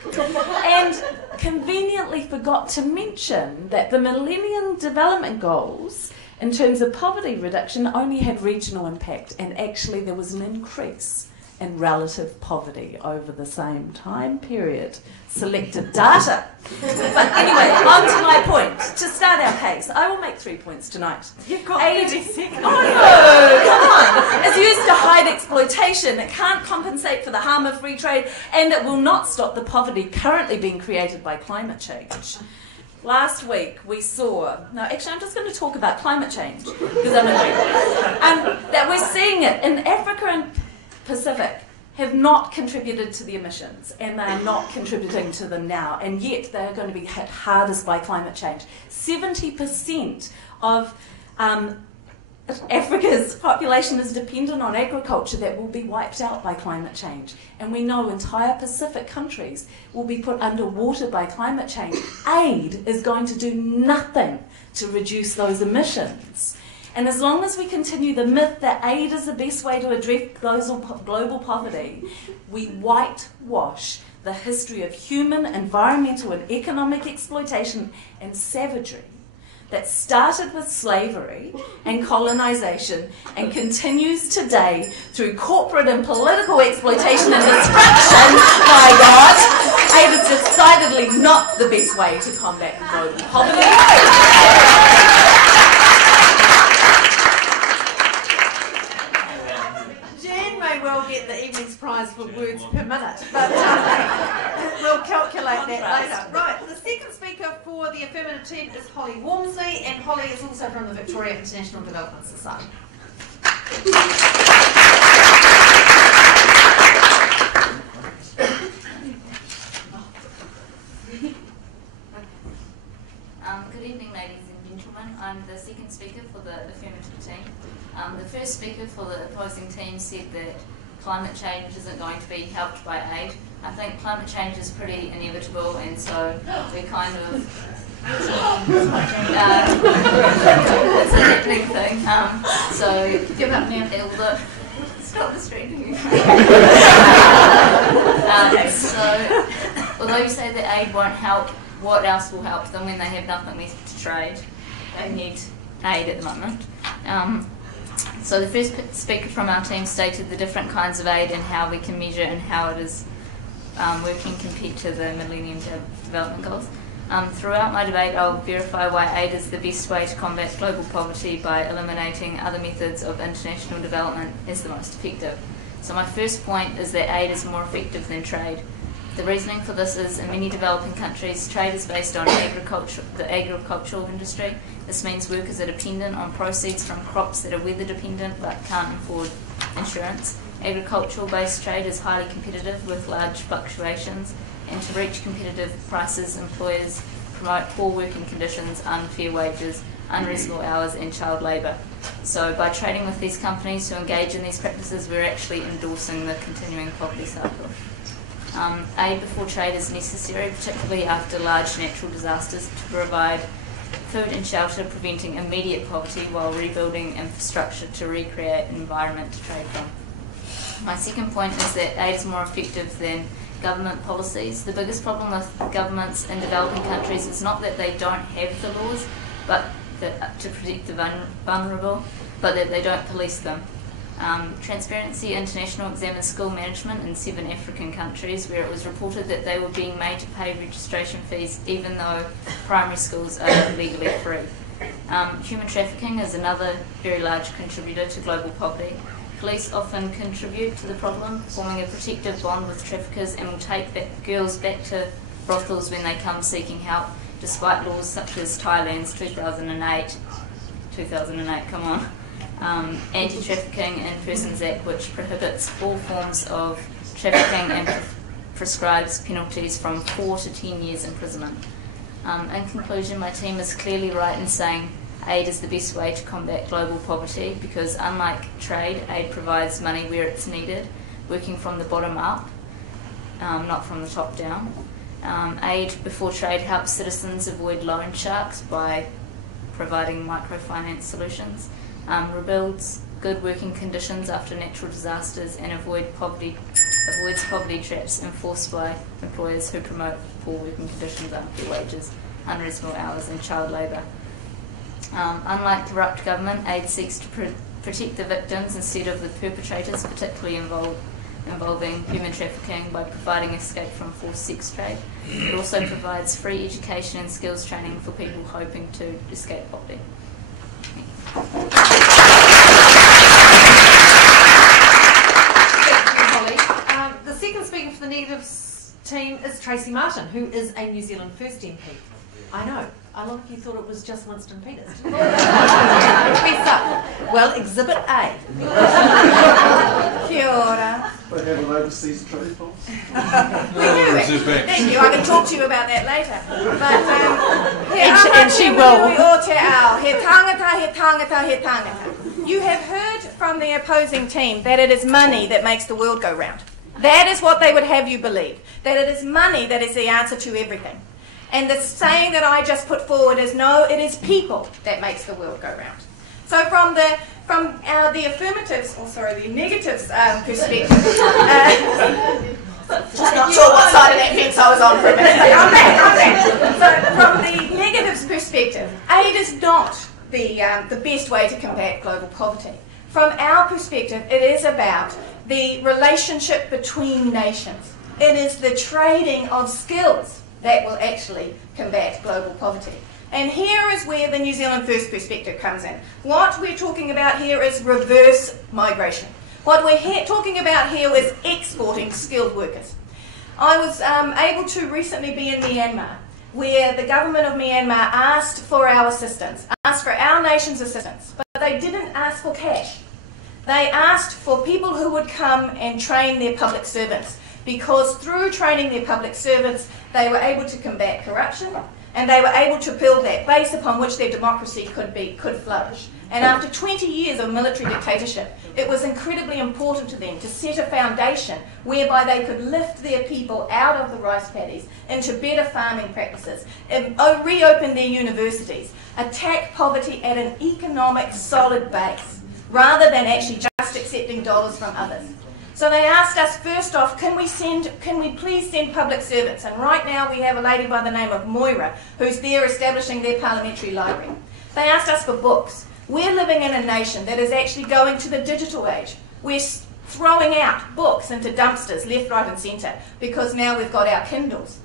And conveniently forgot to mention that the Millennium Development Goals, in terms of poverty reduction, only had regional impact, and actually there was an increase in relative poverty over the same time period. Selected data. But anyway, on to my point. To start our case, I will make 3 points tonight. You've got Aid, 30 seconds. Oh no, come on. It's used to hide exploitation. It can't compensate for the harm of free trade, and it will not stop the poverty currently being created by climate change. Last week we saw, no, actually I'm just going to talk about climate change, because I'm agree, that we're seeing it in Africa and Pacific have not contributed to the emissions, and they are not contributing to them now, and yet they are going to be hit hardest by climate change. 70% of Africa's population is dependent on agriculture that will be wiped out by climate change, and we know entire Pacific countries will be put underwater by climate change. Aid is going to do nothing to reduce those emissions. And as long as we continue the myth that aid is the best way to address global poverty, we whitewash the history of human, environmental and economic exploitation and savagery that started with slavery and colonisation and continues today through corporate and political exploitation and destruction. My God, aid is decidedly not the best way to combat global poverty. We'll get the evening's prize for words per minute, but we'll calculate that later. Right, the second speaker for the affirmative team is Holly Walmsley, and Holly is also from the Victoria International Development Society. Good evening, ladies and gentlemen. I'm the second speaker for the affirmative team. The first speaker for the opposing team said that climate change isn't going to be helped by aid. I think climate change is pretty inevitable, and so we're kind of it's a happening thing. So give up now, Hilda. Stop distracting me. So although you say that aid won't help, what else will help them when they have nothing left to trade? They need aid at the moment. So the first speaker from our team stated the different kinds of aid and how we can measure and how it is working compared to the Millennium Development Goals. Throughout my debate, I'll verify why aid is the best way to combat global poverty by eliminating other methods of international development as the most effective. So my first point is that aid is more effective than trade. The reasoning for this is, in many developing countries, trade is based on the agricultural industry. This means workers are dependent on proceeds from crops that are weather dependent but can't afford insurance. Agricultural-based trade is highly competitive with large fluctuations, and to reach competitive prices, employers promote poor working conditions, unfair wages, unreasonable hours and child labour. So by trading with these companies who engage in these practices, we're actually endorsing the continuing poverty cycle. Aid before trade is necessary, particularly after large natural disasters, to provide food and shelter, preventing immediate poverty while rebuilding infrastructure to recreate an environment to trade from. My second point is that aid is more effective than government policies. The biggest problem with governments in developing countries is not that they don't have the laws but to protect the vulnerable, but that they don't police them. Transparency International examined school management in 7 African countries where it was reported that they were being made to pay registration fees even though primary schools are legally free. Human trafficking is another very large contributor to global poverty. Police often contribute to the problem, forming a protective bond with traffickers, and will take girls back to brothels when they come seeking help, despite laws such as Thailand's 2008, come on, Anti-Trafficking in Persons Act, which prohibits all forms of trafficking and prescribes penalties from 4 to 10 years imprisonment. In conclusion, my team is clearly right in saying aid is the best way to combat global poverty because, unlike trade, aid provides money where it's needed, working from the bottom up, not from the top down. Aid before trade helps citizens avoid loan sharks by providing microfinance solutions, rebuilds good working conditions after natural disasters, and avoids poverty traps enforced by employers who promote poor working conditions, unfair wages, unreasonable hours, and child labour. Unlike corrupt government, aid seeks to protect the victims instead of the perpetrators, particularly involving human trafficking, by providing escape from forced sex trade. It also provides free education and skills training for people hoping to escape poverty. Thank you, Holly. The second speaker for the Negatives team is Tracy Martin, who is a New Zealand First MP. I know. A lot of you thought it was just Winston Peters. Well, Exhibit A. Kia ora. They have an overseas trade policy. We do. Thank you. I can talk to you about that later. But and she will. He tangata. You have heard from the opposing team that it is money that makes the world go round. That is what they would have you believe. That it is money that is the answer to everything. And the saying that I just put forward is no, it is people that makes the world go round. So from the affirmatives, or sorry, the negatives perspective, just not sure what side of that fence I was on for a minute. I'm back. So from the negatives perspective, aid is not the best way to combat global poverty. From our perspective, it is about the relationship between nations. It is the trading of skills that will actually combat global poverty. And here is where the New Zealand First perspective comes in. What we're talking about here is reverse migration. What we're talking about here is exporting skilled workers. I was able to recently be in Myanmar, where the government of Myanmar asked for our assistance, asked for our nation's assistance, but they didn't ask for cash. They asked for people who would come and train their public servants, because through training their public servants, they were able to combat corruption, and they were able to build that base upon which their democracy could flourish. And after 20 years of military dictatorship, it was incredibly important to them to set a foundation whereby they could lift their people out of the rice paddies into better farming practices, and reopen their universities, attack poverty at an economic solid base, rather than actually just accepting dollars from others. So they asked us first off, can we please send public servants? And right now we have a lady by the name of Moira who's there establishing their parliamentary library. They asked us for books. We're living in a nation that is actually going to the digital age. We're throwing out books into dumpsters left, right and centre because now we've got our Kindles.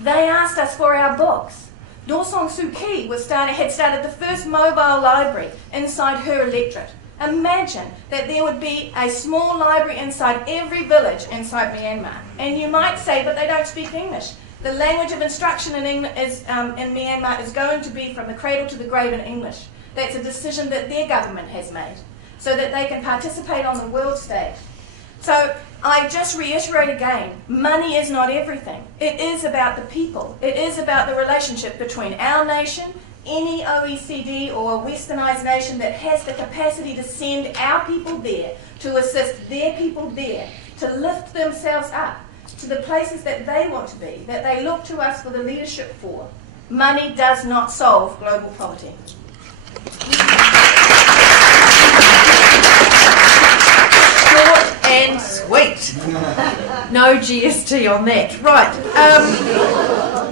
They asked us for our books. Daw Song Suu Kyi had started the first mobile library inside her electorate. Imagine that there would be a small library inside every village inside Myanmar. And you might say, but they don't speak English. The language of instruction in Myanmar is going to be from the cradle to the grave in English. That's a decision that their government has made, so that they can participate on the world stage. So I just reiterate again, money is not everything. It is about the people. It is about the relationship between our nation, any OECD or westernised nation that has the capacity to send our people there, to assist their people there, to lift themselves up to the places that they want to be, that they look to us for the leadership for. Money does not solve global poverty. Short and sweet. No GST on that. Right.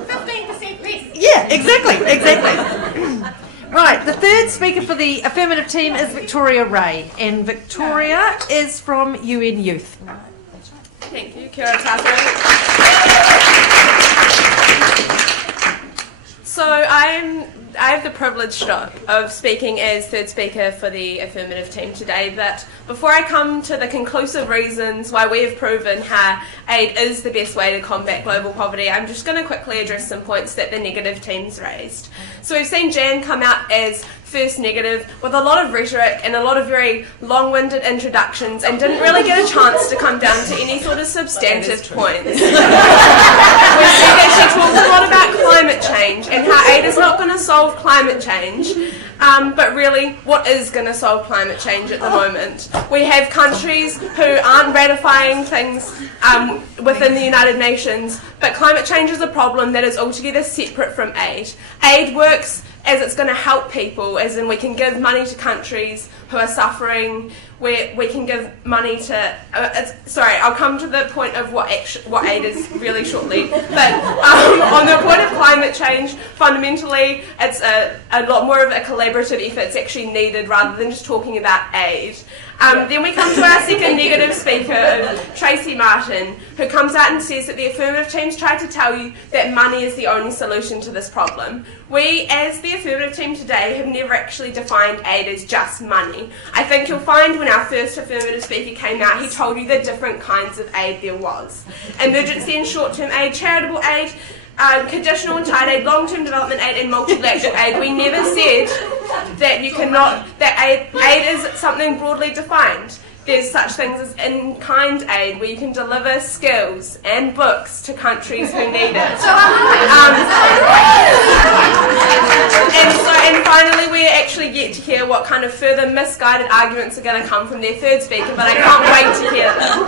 15% less. Yeah, exactly. Right, the third speaker for the affirmative team is Victoria Ray, and Victoria is from UN Youth. Thank you, kia ora tātou. So I have the privilege of speaking as third speaker for the affirmative team today, but before I come to the conclusive reasons why we have proven how aid is the best way to combat global poverty, I'm just going to quickly address some points that the negative teams raised. So we've seen Jan come out as first negative with a lot of rhetoric and a lot of very long-winded introductions and didn't really get a chance to come down to any sort of substantive points. We see that she talks a lot about climate change and how aid is not going to solve climate change, but really what is going to solve climate change at the moment. We have countries who aren't ratifying things within the United Nations, but climate change is a problem that is altogether separate from aid. Aid works as it's going to help people, as in we can give money to countries who are suffering, where we can give money to... sorry, I'll come to the point of what aid is really shortly. But on the point of climate change, fundamentally, it's a lot more of a collaborative effort that's actually needed rather than just talking about aid. Then we come to our second negative speaker, Tracy Martin, who comes out and says that the affirmative team's tried to tell you that money is the only solution to this problem. We, as the affirmative team today, have never actually defined aid as just money. I think you'll find when our first affirmative speaker came out, he told you the different kinds of aid there was. Emergency and short-term aid, charitable aid, conditional and tied aid, long-term development aid, and multilateral aid. We never said that you cannot, that aid is something broadly defined. There's such things as in-kind aid, where you can deliver skills and books to countries who need it. And finally, we actually get to hear what kind of further misguided arguments are going to come from their third speaker, but I can't wait to hear them.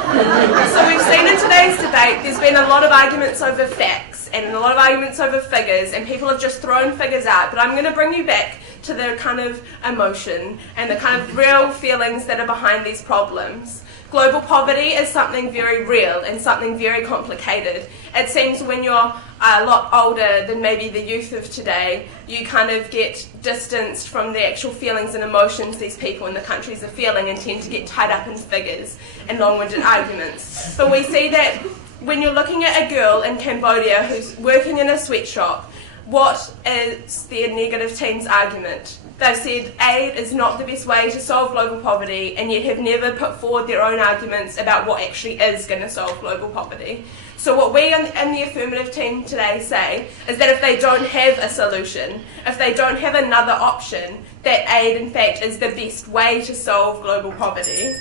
So we've seen in today's debate, there's been a lot of arguments over facts and a lot of arguments over figures, and people have just thrown figures out, but I'm going to bring you back to the kind of emotion and the kind of real feelings that are behind these problems. Global poverty is something very real and something very complicated. It seems when you're a lot older than maybe the youth of today, you kind of get distanced from the actual feelings and emotions these people in the countries are feeling and tend to get tied up in figures and long-winded arguments. But we see that when you're looking at a girl in Cambodia who's working in a sweatshop, what is their negative team's argument? They've said aid is not the best way to solve global poverty, and yet have never put forward their own arguments about what actually is going to solve global poverty. So what we in the affirmative team today say is that if they don't have a solution, if they don't have another option, that aid in fact is the best way to solve global poverty.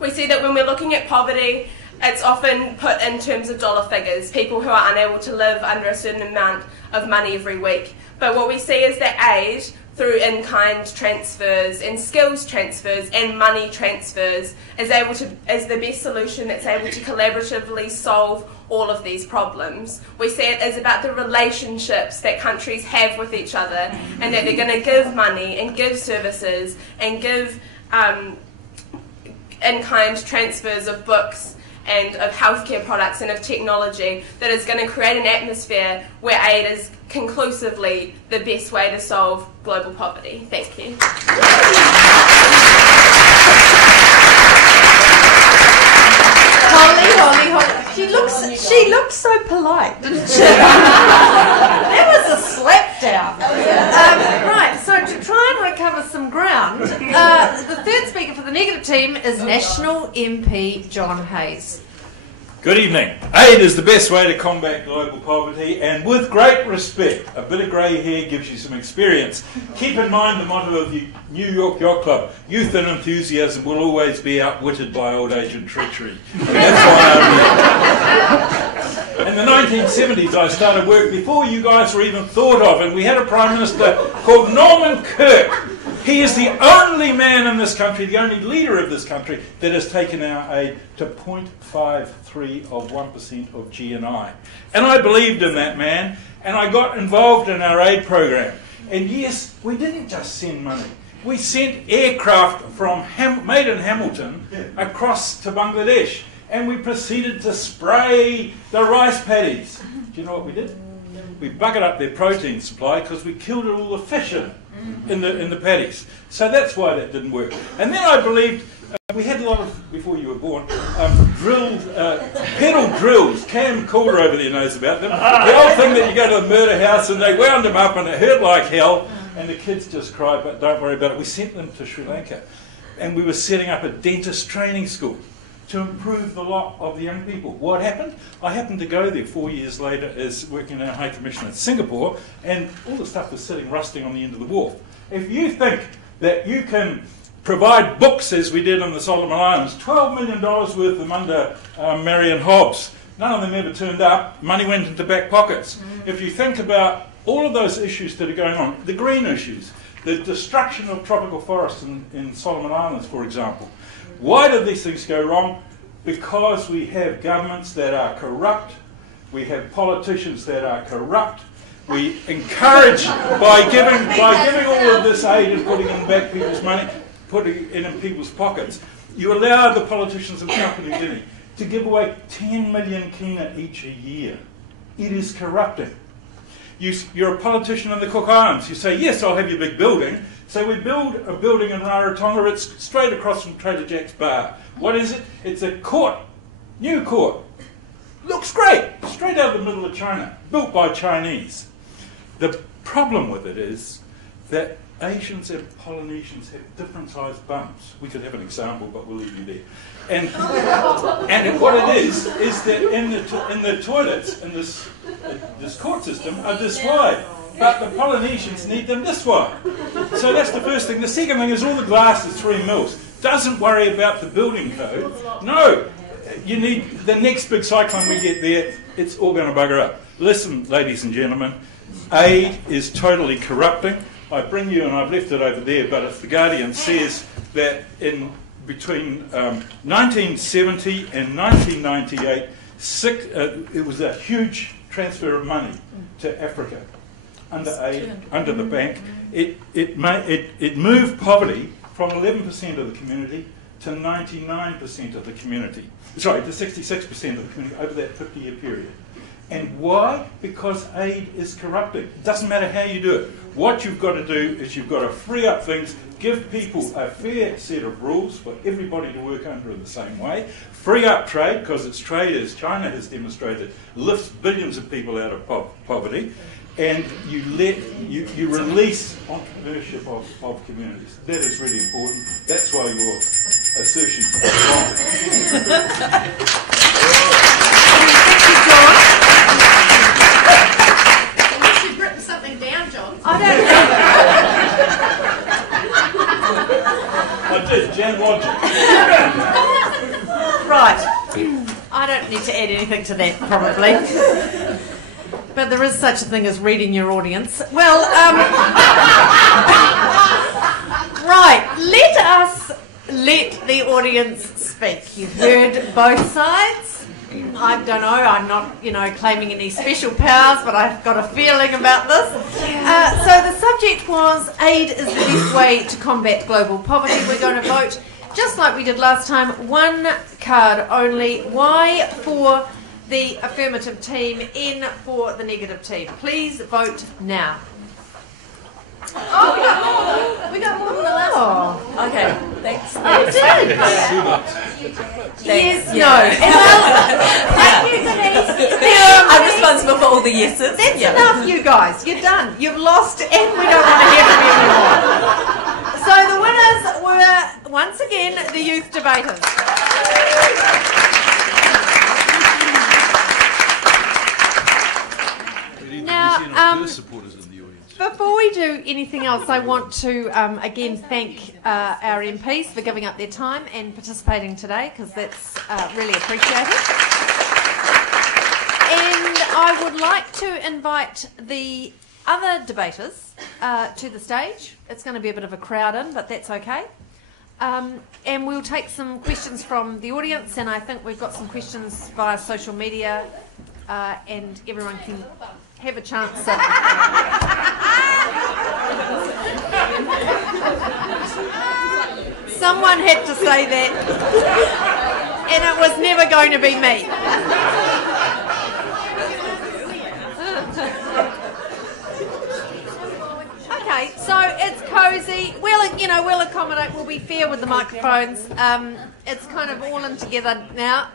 We see that when we're looking at poverty, it's often put in terms of dollar figures, people who are unable to live under a certain amount of money every week. But what we see is that aid, through in-kind transfers and skills transfers and money transfers, is the best solution that's able to collaboratively solve all of these problems. We see it as about the relationships that countries have with each other, and that they're going to give money and give services and give in-kind transfers of books and of healthcare products and of technology that is going to create an atmosphere where aid is conclusively the best way to solve global poverty. Thank you. Holly. She looks so polite, didn't she? That was a slap down. Right, so to try and recover some ground, the third speaker for the negative team is National MP John Hayes. Good evening. Aid is the best way to combat global poverty, and with great respect, a bit of grey hair gives you some experience. Keep in mind the motto of the New York Yacht Club: youth and enthusiasm will always be outwitted by old age and treachery. And that's why I'm here. In the 1970s, I started work before you guys were even thought of, and we had a Prime Minister called Norman Kirk. He is the only man in this country, the only leader of this country, that has taken our aid to 0.53 of 1% of GNI. And I believed in that man, and I got involved in our aid program. And yes, we didn't just send money. We sent aircraft from made in Hamilton across to Bangladesh, and we proceeded to spray the rice paddies. Do you know what we did? We buggered up their protein supply because we killed all the fish in it. in the paddies. So that's why that didn't work. And then I believed, we had a lot of, before you were born, pedal drills. Cam Calder over there knows about them. The old thing that you go to the murder house and they wound them up and it hurt like hell and the kids just cried, but don't worry about it. We sent them to Sri Lanka and we were setting up a dentist training school to improve the lot of the young people. What happened? I happened to go there 4 years later as working in a High Commission in Singapore, and all the stuff was sitting rusting on the end of the wharf. If you think that you can provide books as we did on the Solomon Islands, $12 million worth of them under Marion Hobbs, none of them ever turned up, money went into back pockets. If you think about all of those issues that are going on, the green issues, the destruction of tropical forests in Solomon Islands, for example, why do these things go wrong? Because we have governments that are corrupt, we have politicians that are corrupt, we encourage, by giving all of this aid and putting in back people's money, putting it in people's pockets, you allow the politicians in Papua New Guinea to give away 10 million kina each a year. It is corrupting. You're a politician in the Cook Islands, you say, yes, I'll have your big building. So we build a building in Rarotonga, it's straight across from Trader Jack's bar. What is it? It's a court, new court. Looks great, straight out of the middle of China, built by Chinese. The problem with it is that Asians and Polynesians have different sized bums. We could have an example, but we'll leave you there. And what it is that in the toilets in this court system are this wide. But the Polynesians need them this wide. So that's the first thing. The second thing is all the glass is 3 mils. Doesn't worry about the building code. No, you need the next big cyclone we get there, it's all going to bugger up. Listen, ladies and gentlemen, aid is totally corrupting. I bring you, and I've left it over there, but if The Guardian says that in between 1970 and 1998, it was a huge transfer of money to Africa. Under aid, under the bank, it moved poverty from 11% of the community to 99% of the community. Sorry, to 66% of the community over that 50-year period. And why? Because aid is corrupting. It doesn't matter how you do it. What you've got to do is you've got to free up things, give people a fair set of rules for everybody to work under in the same way, free up trade, because it's trade, as China has demonstrated, lifts billions of people out of poverty, and you release entrepreneurship of communities. That is really important. That's why your assertion is wrong. Unless you've written something down, John. I did, Jan Logic. Right. I don't need to add anything to that, probably. But there is such a thing as reading your audience. Well, right, let the audience speak. You've heard both sides. I don't know, I'm not, claiming any special powers, but I've got a feeling about this. So the subject was aid is the best way to combat global poverty. We're going to vote, just like we did last time, one card only. Why for the affirmative team, in for the negative team. Please vote now. Oh, we got more than the last one. Okay, thanks. Oh, did. Yes, no. Thank you, Denise. I'm responsible for all the yeses. That's enough, you guys. You're done. You've lost, and we don't want to hear from you anymore. So the winners were, once again, the youth debaters. Now, before we do anything else, I want to again thank our MPs for giving up their time and participating today, because that's really appreciated. And I would like to invite the other debaters to the stage. It's going to be a bit of a crowd in, but that's okay. And we'll take some questions from the audience, and I think we've got some questions via social media, and everyone can have a chance. Someone had to say that, and it was never going to be me. Okay, so cosy. We'll accommodate. We'll be fair with the microphones. It's kind of all in together now.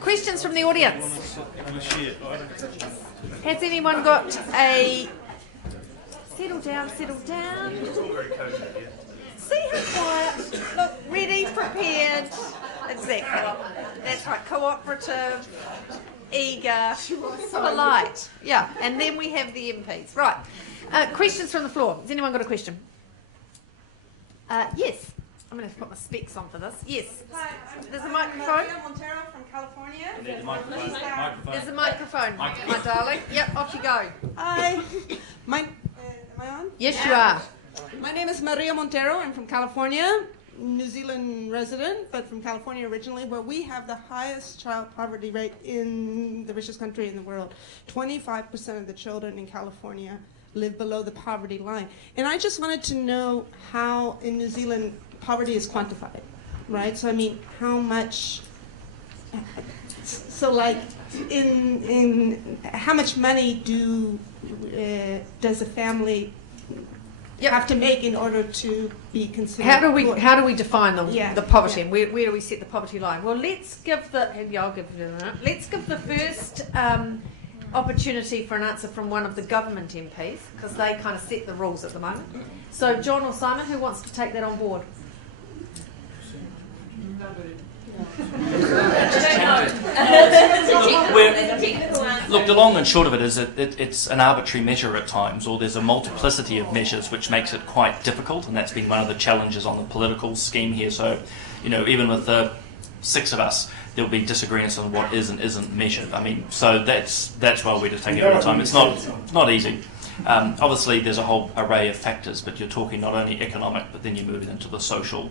Questions from the audience? Has anyone got a... Settle down, settle down. See how quiet. Look, ready, prepared. Exactly. That's right. Cooperative, eager, polite. Yeah, and then we have the MPs. Right. Questions from the floor. Has anyone got a question? Yes. I'm going to put my specs on for this. Yes. Hi, There's a microphone. Maria Montero from California. There's a microphone, my darling. Yep, off you go. Hi. Am I on? Yes, you are. My name is Maria Montero. I'm from California, New Zealand resident, but from California originally, where we have the highest child poverty rate in the richest country in the world. 25% of the children in California live below the poverty line. And I just wanted to know how in New Zealand poverty is quantified, right? So I mean, how much, so like in how much money does a family have to make in order to be considered poor? How do we define the poverty, and where do we set the poverty line? Well, let's give the first opportunity for an answer from one of the government MPs, because they kind of set the rules at the moment. So John or Simon, who wants to take that on board? Look, the long and short of it is it's an arbitrary measure at times, or there's a multiplicity of measures which makes it quite difficult, and that's been one of the challenges on the political scheme here. So, even with the 6 of us, there'll be disagreements on what is and isn't measured. I mean, so that's why we're just taking it over time. It's not easy. Obviously, there's a whole array of factors, but you're talking not only economic, but then you move it into the social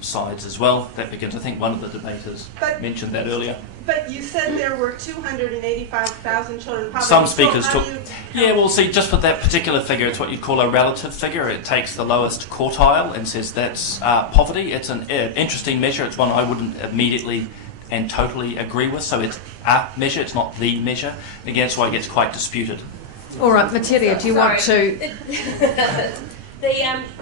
sides as well. That begins, I think one of the debaters mentioned that earlier. But you said there were 285,000 children in poverty. Some speakers took... Yeah, well, see, just with that particular figure, it's what you'd call a relative figure. It takes the lowest quartile and says that's poverty. It's an interesting measure. It's one I wouldn't immediately and totally agree with. So it's a measure, it's not the measure. Again, that's why it gets quite disputed. All right, Materia, do you want to...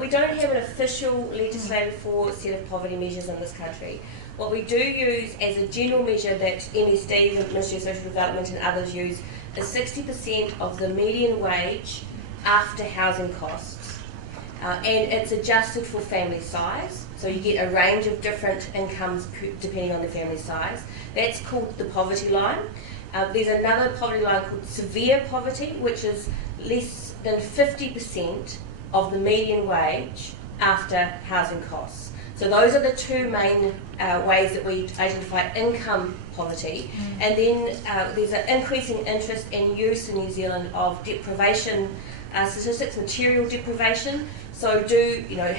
We don't have an official legislated for set of poverty measures in this country. What we do use as a general measure that MSD, the Ministry of Social Development, and others use is 60% of the median wage after housing costs. And it's adjusted for family size. So you get a range of different incomes depending on the family size. That's called the poverty line. There's another poverty line called severe poverty, which is less than 50% of the median wage after housing costs. So those are the two main ways that we identify income poverty. And then there's an increasing interest and use in New Zealand of deprivation statistics, material deprivation. So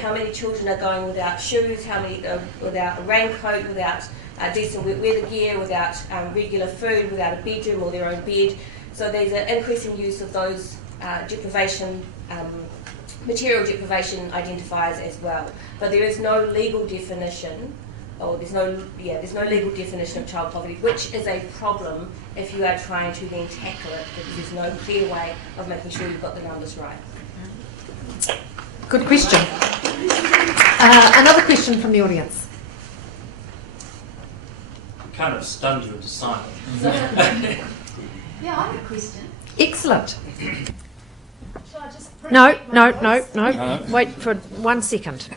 how many children are going without shoes, how many without a raincoat, without decent weather gear, without regular food, without a bedroom or their own bed. So there's an increasing use of those deprivation material deprivation identifiers as well, but there is no legal definition, or there's no legal definition of child poverty, which is a problem if you are trying to then tackle it, because there's no clear way of making sure you've got the numbers right. Good question. Another question from the audience. Kind of stunned you into silence. Yeah, I have a question. Excellent. No. Wait for 1 second.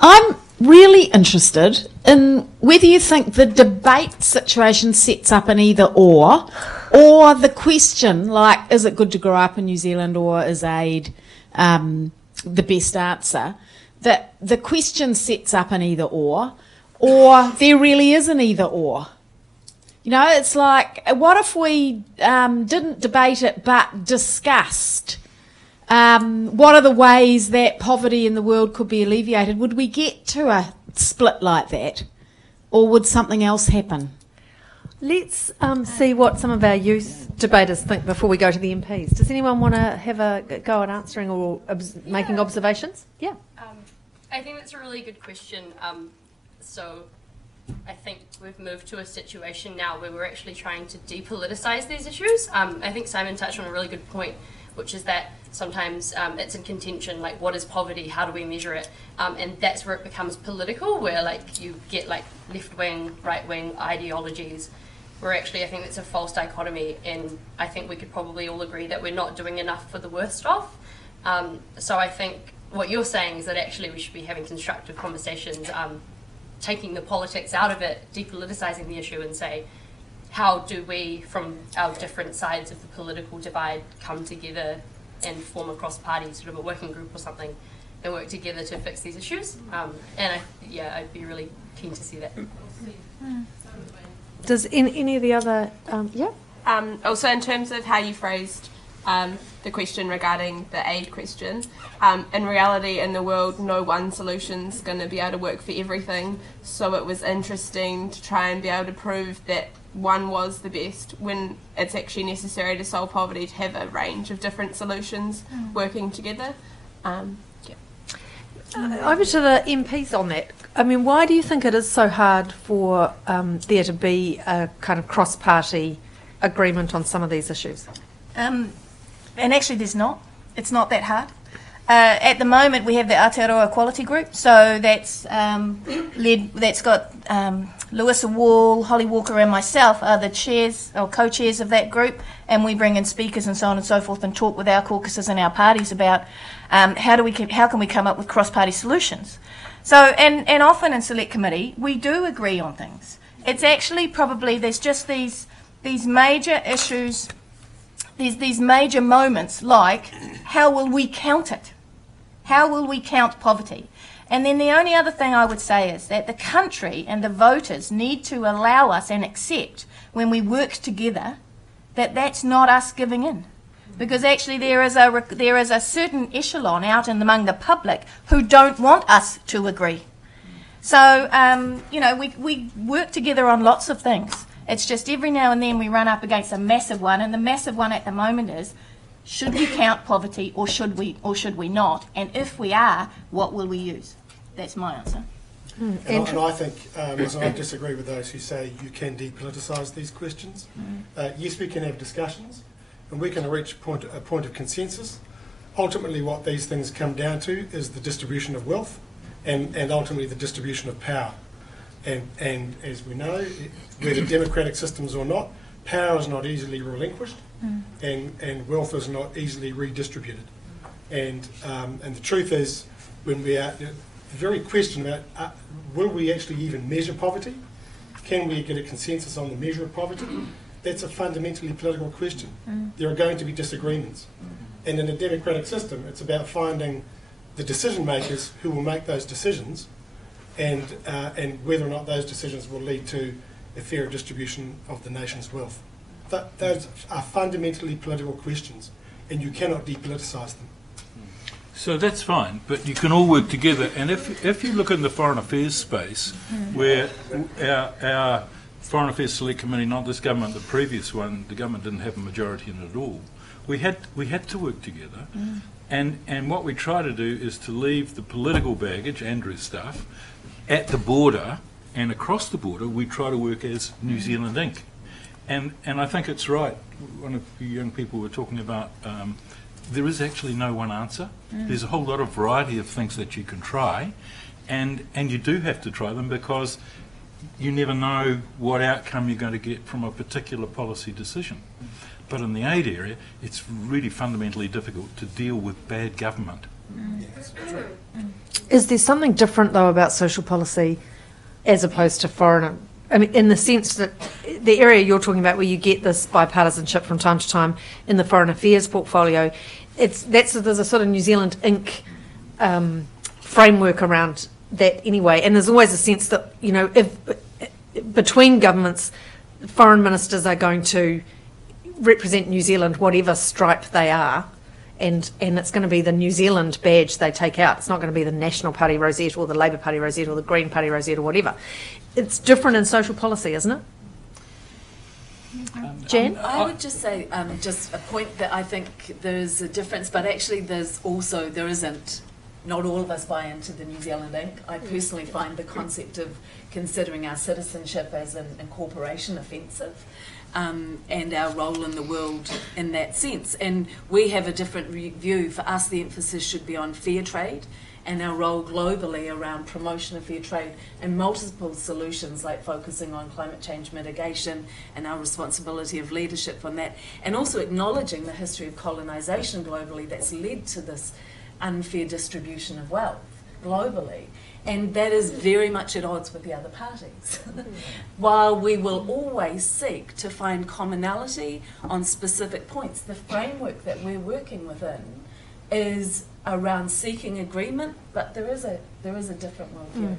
I'm really interested in whether you think the debate situation sets up an either or the question, like, is it good to grow up in New Zealand or is aid the best answer, that the question sets up an either or there really is an either or. It's like, what if we didn't debate it but discussed what are the ways that poverty in the world could be alleviated? Would we get to a split like that? Or would something else happen? Let's see what some of our youth debaters think before we go to the MPs. Does anyone want to have a go at answering or making observations? Yeah. I think that's a really good question. So I think we've moved to a situation now where we're actually trying to depoliticise these issues. I think Simon touched on a really good point, which is that sometimes it's in contention, like what is poverty, how do we measure it, and that's where it becomes political, where like you get like left-wing, right-wing ideologies, where actually I think it's a false dichotomy, and I think we could probably all agree that we're not doing enough for the worst off. So I think what you're saying is that actually we should be having constructive conversations, taking the politics out of it, depoliticizing the issue, and say, how do we, from our different sides of the political divide, come together and form a cross-party sort of a working group or something and work together to fix these issues? And I'd be really keen to see that. Does any of the other, Also, in terms of how you phrased the question regarding the aid question, in reality, in the world, no one solution's going to be able to work for everything. So it was interesting to try and be able to prove that one was the best when it's actually necessary to solve poverty to have a range of different solutions working together. Over to the MPs on that. I mean, why do you think it is so hard for there to be a kind of cross-party agreement on some of these issues? And actually there's not. It's not that hard. At the moment we have the Aotearoa Equality Group, so that's that's got Louisa Wall, Holly Walker and myself are the chairs or co-chairs of that group, and we bring in speakers and so on and so forth and talk with our caucuses and our parties about how can we come up with cross-party solutions. So and often in select committee we do agree on things. It's actually probably there's just these major issues, these major moments like how will we count it? How will we count poverty? And then the only other thing I would say is that the country and the voters need to allow us and accept when we work together that that's not us giving in. Because actually there is a certain echelon out among the public who don't want us to agree. So, you know, we work together on lots of things. It's just every now and then we run up against a massive one, and the massive one at the moment is, should we count poverty or should we not? And if we are, what will we use? That's my answer. And I think, I disagree with those who say you can depoliticise these questions. Yes, we can have discussions, and we can reach a point of consensus. Ultimately, what these things come down to is the distribution of wealth, and ultimately the distribution of power. And as we know, whether democratic systems or not, power is not easily relinquished, and wealth is not easily redistributed. And the truth is, when we are the very question about will we actually even measure poverty? Can we get a consensus on the measure of poverty? That's a fundamentally political question. There are going to be disagreements. And in a democratic system, it's about finding the decision makers who will make those decisions, and whether or not those decisions will lead to a fairer distribution of the nation's wealth. Those are fundamentally political questions, and you cannot depoliticise them. So that's fine, but you can all work together. And if you look in the Foreign Affairs space, where our Foreign Affairs Select Committee, not this government, the previous one, the government didn't have a majority in it at all. We had to work together, and what we try to do is to leave the political baggage, Andrew's stuff, at the border, and across the border we try to work as New Zealand Inc. And I think it's right. One of the young people were talking about there is actually no one answer. There's a whole lot of variety of things that you can try, and you do have to try them because you never know what outcome you're going to get from a particular policy decision. But in the aid area, it's really fundamentally difficult to deal with bad government. Is there something different, though, about social policy as opposed to foreign? I mean, in the sense that the area you're talking about where you get this bipartisanship from time to time in the foreign affairs portfolio, there's a sort of New Zealand Inc. Framework around that anyway. And there's always a sense that, you know, if between governments, foreign ministers are going to represent New Zealand, whatever stripe they are, and it's going to be the New Zealand badge they take out. It's not going to be the National Party rosette or the Labour Party rosette or the Green Party rosette or whatever. It's different in social policy, isn't it? Jan? I would just say just a point that I think there's a difference, but actually there isn't not all of us buy into the New Zealand Inc. I personally find the concept of considering our citizenship as an incorporation offensive, and our role in the world in that sense. And we have a different view. For us, the emphasis should be on fair trade and our role globally around promotion of fair trade and multiple solutions like focusing on climate change mitigation and our responsibility of leadership on that, and also acknowledging the history of colonisation globally that's led to this unfair distribution of wealth globally. And that is very much at odds with the other parties. While we will always seek to find commonality on specific points, the framework that we're working within is around seeking agreement, but there is a different worldview.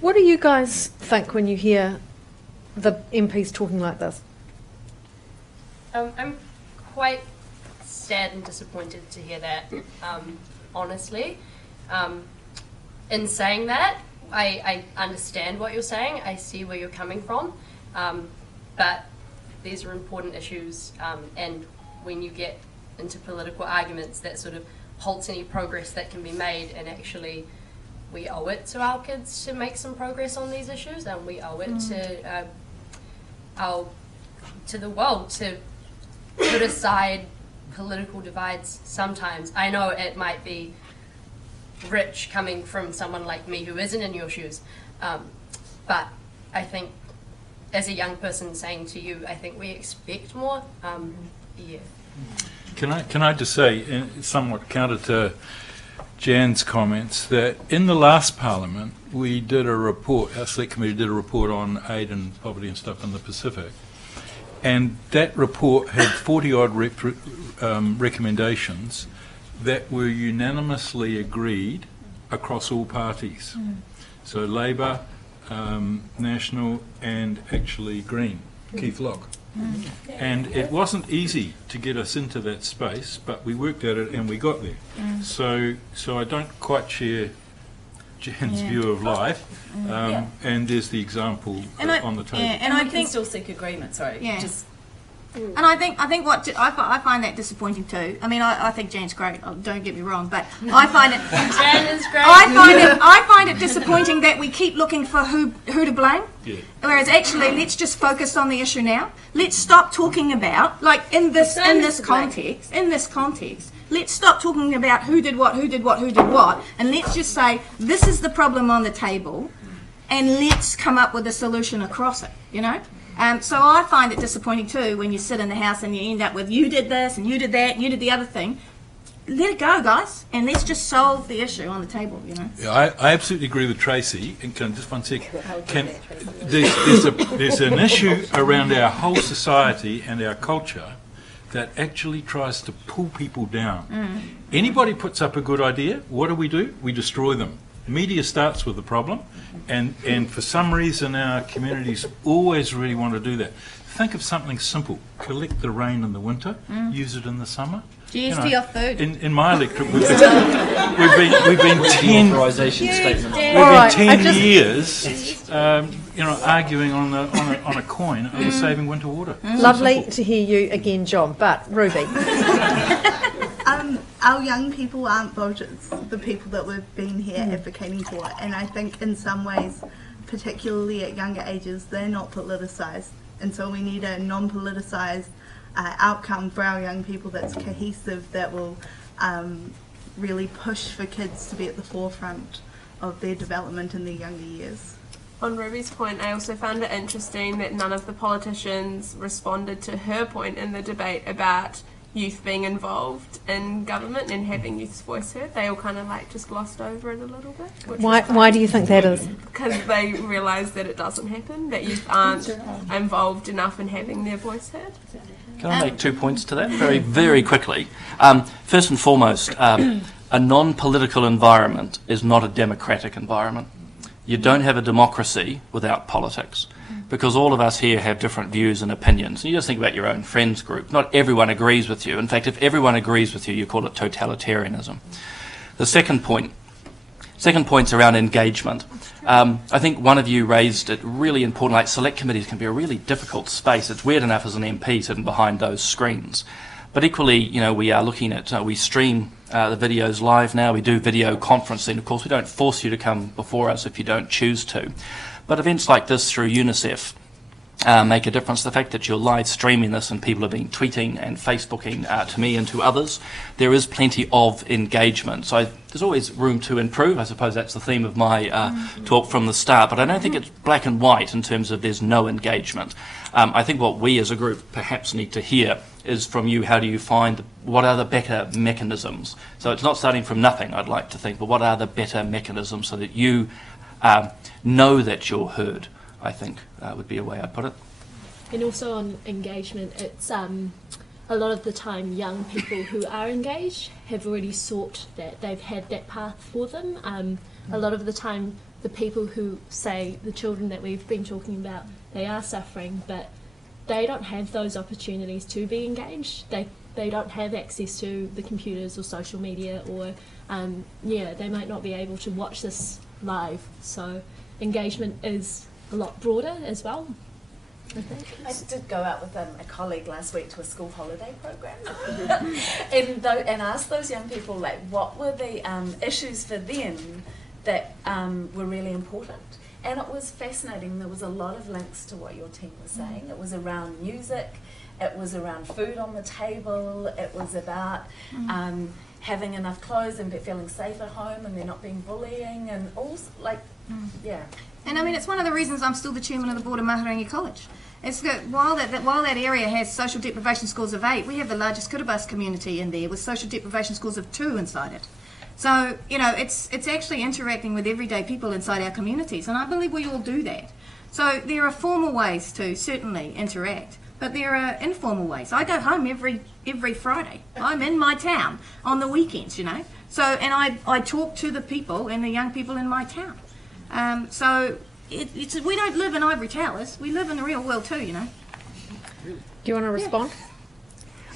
What do you guys think when you hear the MPs talking like this? I'm quite sad and disappointed to hear that, honestly. In saying that, I understand what you're saying, I see where you're coming from, but these are important issues, and when you get into political arguments, that sort of halts any progress that can be made, and actually we owe it to our kids to make some progress on these issues, and we owe it to the world to put aside political divides sometimes. I know it might be rich coming from someone like me who isn't in your shoes, but I think as a young person saying to you, I think we expect more. Yeah. Can I just say, somewhat counter to Jan's comments, that in the last Parliament we did a report, our select committee did a report on aid and poverty and stuff in the Pacific, and that report had 40-odd recommendations that were unanimously agreed across all parties. So Labour, National and actually Green, Keith Locke. And it wasn't easy to get us into that space, but we worked at it and we got there. So I don't quite share Jan's view of life, and there's the example on the table. And I can still seek agreement. Sorry, And I think I find that disappointing too. I mean, I think Jan's great. Don't get me wrong, but I find it. Jan is great. I find it disappointing that we keep looking for who to blame, whereas actually let's just focus on the issue now. Let's stop talking about in this context. Let's stop talking about who did what, and let's just say this is the problem on the table, and let's come up with a solution across it. You know. So I find it disappointing too when you sit in the House and you end up with you did this and you did that and you did the other thing. Let it go, guys, and let's just solve the issue on the table, you know. Yeah, I absolutely agree with Tracy. And just one sec. There's an issue around our whole society and our culture that actually tries to pull people down. Anybody puts up a good idea, what do? We destroy them. Media starts with the problem, and for some reason our communities always really want to do that. Think of something simple: collect the rain in the winter, use it in the summer. GST off food. In my electorate, we've been 10 years, arguing on a coin over saving winter water. Lovely to hear you again, John. But Ruby. Our young people aren't voters, the people that we've been here advocating for, and I think in some ways, particularly at younger ages, they're not politicised, and so we need a non-politicised outcome for our young people that's cohesive, that will really push for kids to be at the forefront of their development in their younger years. On Ruby's point, I also found it interesting that none of the politicians responded to her point in the debate about youth being involved in government and having youth's voice heard. They all kind of just glossed over it a little bit. Why do you think that is? Because they realise that it doesn't happen, that youth aren't involved enough in having their voice heard. Can I make 2 points to that very, very quickly? First and foremost, a non-political environment is not a democratic environment. You don't have a democracy without politics, because all of us here have different views and opinions. You just think about your own friends group. Not everyone agrees with you. In fact, if everyone agrees with you, you call it totalitarianism. The second point's around engagement. I think one of you raised it really important, select committees can be a really difficult space. It's weird enough as an MP sitting behind those screens. But equally, you know, we are looking at, we stream the videos live now. We do video conferencing. Of course, we don't force you to come before us if you don't choose to. But events like this through UNICEF make a difference. The fact that you're live streaming this and people have been tweeting and Facebooking to me and to others, there is plenty of engagement. So there's always room to improve. I suppose that's the theme of my talk from the start. But I don't think it's black and white in terms of there's no engagement. I think what we as a group perhaps need to hear is from you, how do you find, what are the better mechanisms? So it's not starting from nothing, I'd like to think, but what are the better mechanisms so that you know that you're heard, I think would be a way I'd put it. And also on engagement, it's a lot of the time young people who are engaged have already sought that, they've had that path for them. A lot of the time the people who say, the children that we've been talking about, they are suffering, but they don't have those opportunities to be engaged. They don't have access to the computers or social media, or they might not be able to watch this live. So engagement is a lot broader as well, I think. I did go out with a colleague last week to a school holiday program and asked those young people, like, what were the issues for them that were really important. And it was fascinating. There was a lot of links to what your team was saying. It was around music, it was around food on the table, it was about having enough clothes and feeling safe at home and there not being bullying and all, like, yeah. And I mean, it's one of the reasons I'm still the chairman of the board of Mahurangi College. It's that while that area has social deprivation scores of 8, we have the largest Kiribati community in there with social deprivation scores of 2 inside it. So, you know, it's actually interacting with everyday people inside our communities, and I believe we all do that. So there are formal ways to certainly interact, but there are informal ways. I go home every Friday. I'm in my town on the weekends, you know. So, and I talk to the people and the young people in my town. So we don't live in ivory towers. We live in the real world too, you know. Do you want to respond?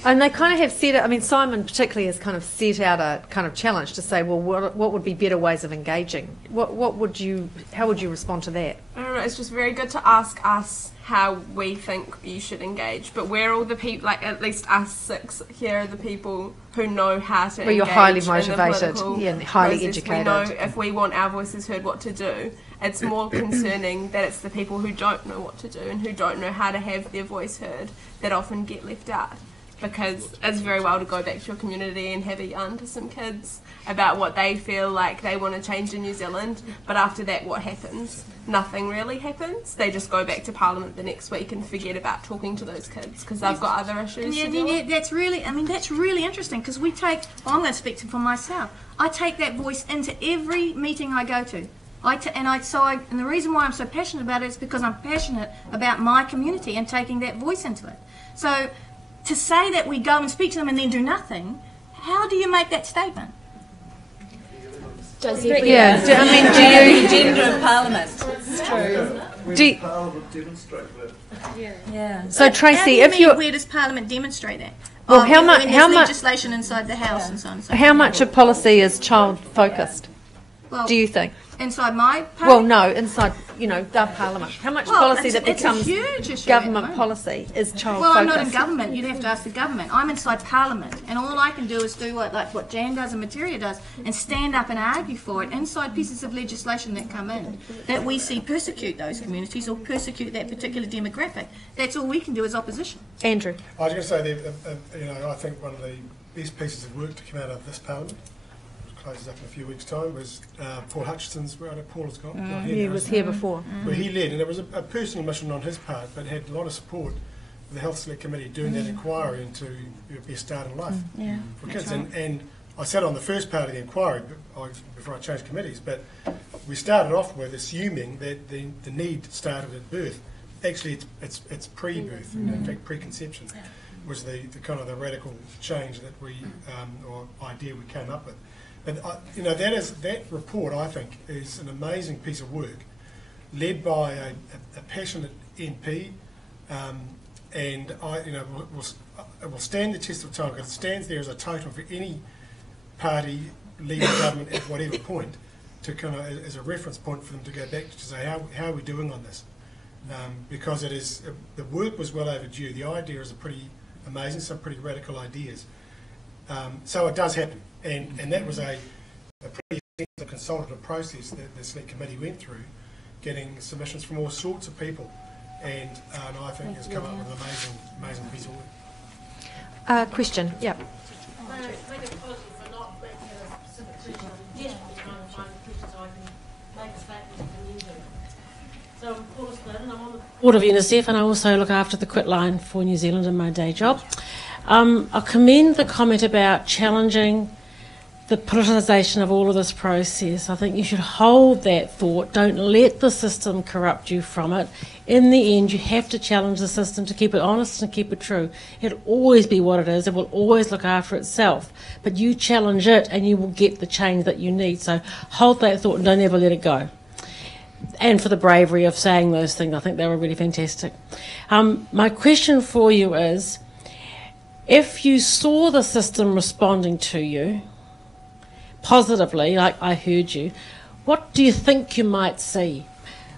And they kind of have set it, I mean, Simon particularly has kind of set out a kind of challenge to say, well, what would be better ways of engaging? How would you respond to that? I don't know, it's just very good to ask us how we think you should engage, but we're all the people, like at least us 6 here are the people who know how to engage. Well, you're highly motivated, and highly process. educated. We know if we want our voices heard what to do. It's more concerning that it's the people who don't know what to do and who don't know how to have their voice heard that often get left out. Because it's very well to go back to your community and have a yarn to some kids about what they feel like they want to change in New Zealand, but after that what happens? Nothing really happens. They just go back to Parliament the next week and forget about talking to those kids because they've got other issues to deal with. That's really interesting because we take, I'm going to speak for myself, I take that voice into every meeting I go to. And the reason why I'm so passionate about it is because I'm passionate about my community and taking that voice into it. So to say that we go and speak to them and then do nothing, how do you make that statement? Do you gender of Parliament? It's true. Parliament demonstrate that? Yeah. So Tracy, where does Parliament demonstrate that? Well, how much legislation inside the House and so on. How much of policy is child focused? Well, do you think? Inside my parliament? Well, no, inside, the Parliament. How much policy that becomes a huge issue government policy is child focused? Well, I'm not in government. You'd have to ask the government. I'm inside Parliament, and all I can do is do what Jan does and Materia does, and stand up and argue for it inside pieces of legislation that come in that we see persecute those communities or persecute that particular demographic. That's all we can do as opposition. Andrew, I was going to say that I think one of the best pieces of work to come out of this Parliament, closes up in a few weeks' time, was Paul Hutchinson's, where I know Paul has gone. He was here before. Where he led, and it was a personal mission on his part, but had a lot of support of the Health Select Committee doing that inquiry into best start in life for kids. Right. And I sat on the first part of the inquiry before I changed committees, but we started off with assuming that the need started at birth. Actually, it's pre-birth, in fact, preconception was the kind of the radical change that we, or idea we came up with. And that report, I think, is an amazing piece of work, led by a passionate MP, and it will stand the test of time because it stands there as a totem for any party leading government at whatever point, to kind of as a reference point for them to go back to say how are we doing on this, because it is the work was well overdue. The idea is a pretty amazing, some pretty radical ideas. So it does happen, and that was a pretty extensive consultative process that the select committee went through, getting submissions from all sorts of people, and I think has come up with an amazing piece of work. Question, yeah. So I'm Paula Splin, and I'm on the board of UNICEF, and I also look after the quit line for New Zealand in my day job. I commend the comment about challenging the politicisation of all of this process. I think you should hold that thought. Don't let the system corrupt you from it. In the end, you have to challenge the system to keep it honest and keep it true. It'll always be what it is. It will always look after itself. But you challenge it and you will get the change that you need. So hold that thought and don't ever let it go. And for the bravery of saying those things, I think they were really fantastic. My question for you is, if you saw the system responding to you positively, like I heard you, what do you think you might see?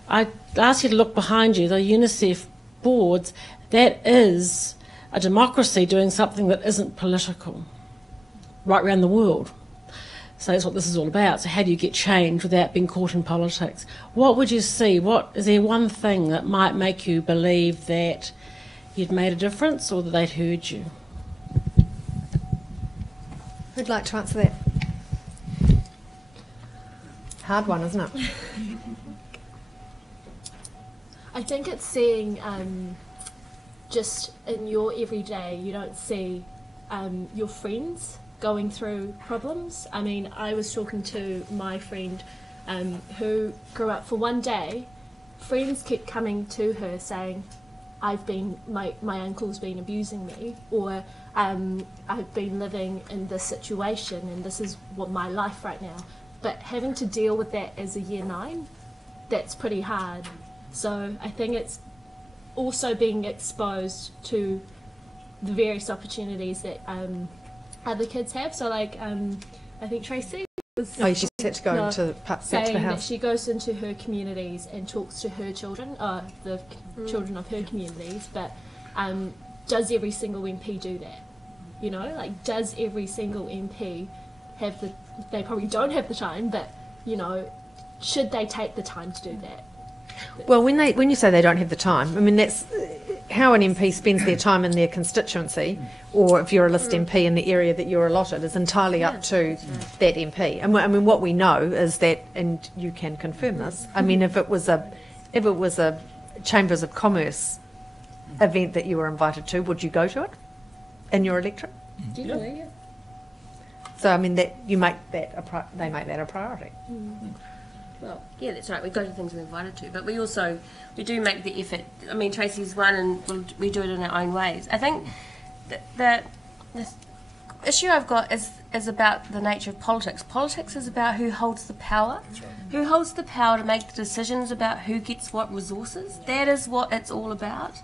I ask you to look behind you, the UNICEF boards, that is a democracy doing something that isn't political right around the world. So that's what this is all about. So how do you get change without being caught in politics? What would you see? Is there one thing that might make you believe that you'd made a difference or that they'd heard you? Who'd like to answer that? Hard one, isn't it? I think it's seeing just in your everyday, you don't see your friends going through problems. I mean, I was talking to my friend who grew up for one day. Friends kept coming to her saying, my uncle's been abusing me, or I've been living in this situation and this is what my life right now. But having to deal with that as a year 9, that's pretty hard. So I think it's also being exposed to the various opportunities that other kids have. So like, I think Tracy was she had to go into back to the house. That she goes into her communities and talks to her children, the children of her communities, but does every single MP do that? You know, like, does every single MP have they probably don't have the time, but, you know, should they take the time to do that? Well, when you say they don't have the time, I mean, that's how an MP spends their time in their constituency, or if you're a list MP in the area that you're allotted, is entirely up to that MP. And I mean, what we know is that, and you can confirm this, I mean, if it was a Chambers of Commerce event that you were invited to, would you go to it in your electorate? Generally, yeah. So I mean, that they make that a priority. Well, yeah, that's right. We go to things we're invited to, but we do make the effort. I mean, Tracy's one, and we do it in our own ways. I think the issue I've got is about the nature of politics. Politics is about who holds the power, who holds the power to make the decisions about who gets what resources. That is what it's all about.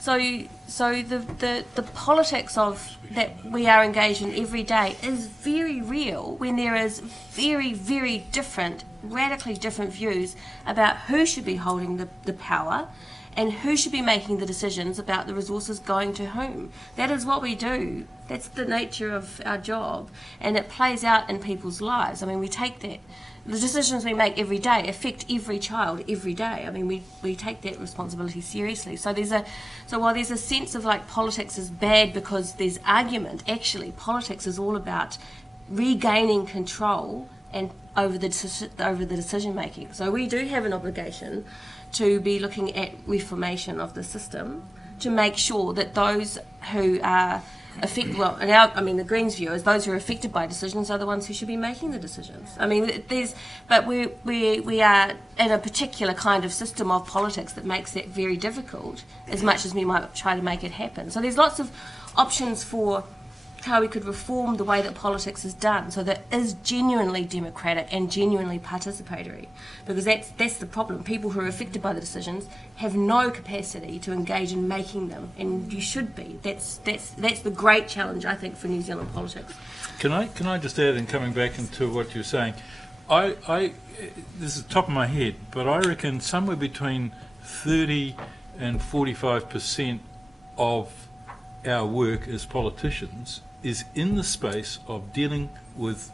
So the politics of that we are engaged in every day is very real when there is very, very different, radically different views about who should be holding the power and who should be making the decisions about the resources going to whom. That is what we do. That's the nature of our job, and it plays out in people's lives. I mean, we take that. The decisions we make every day affect every child every day. I mean, we take that responsibility seriously. So while there's a sense of like politics is bad because there's argument, actually politics is all about regaining control and over the decision making. So we do have an obligation to be looking at reformation of the system to make sure that those who are affected, well, the Greens' view is those who are affected by decisions are the ones who should be making the decisions. I mean, but we are in a particular kind of system of politics that makes that very difficult, as much as we might try to make it happen. So there's lots of options for how we could reform the way that politics is done so that it is genuinely democratic and genuinely participatory, because that's the problem. People who are affected by the decisions have no capacity to engage in making them, and you should be. That's the great challenge, I think, for New Zealand politics. Can I just add, in coming back into what you're saying, this is top of my head, but I reckon somewhere between 30 and 45% of our work as politicians is in the space of dealing with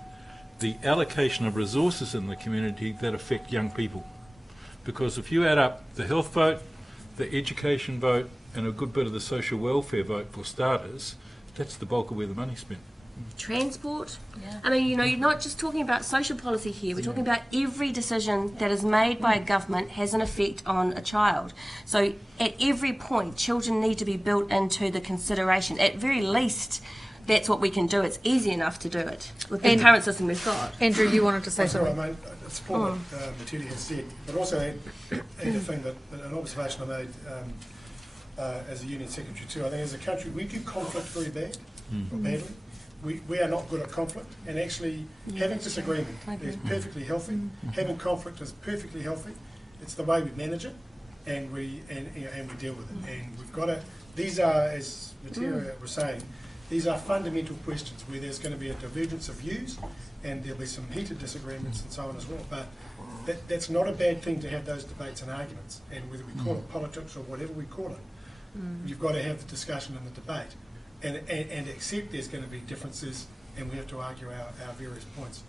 the allocation of resources in the community that affect young people. Because if you add up the health vote, the education vote, and a good bit of the social welfare vote for starters, that's the bulk of where the money's spent. Transport. I mean, you know, you're not just talking about social policy here. We're talking about every decision that is made by a government has an effect on a child. So at every point, children need to be built into the consideration. At very least, that's what we can do. It's easy enough to do it with the current system we've got. Andrew, you wanted to say something? I support what Matilda has said, but also add a thing an observation I made as a union secretary too. I think as a country we do conflict very badly. We are not good at conflict, and actually having disagreement is perfectly healthy. Having conflict is perfectly healthy. It's the way we manage it, and we deal with it. And we've got to. These are, as Matilda was saying, these are fundamental questions where there's going to be a divergence of views, and there'll be some heated disagreements and so on as well. But that's not a bad thing to have those debates and arguments. And whether we call it politics or whatever we call it, you've got to have the discussion and the debate. And accept there's going to be differences, and we have to argue our various points.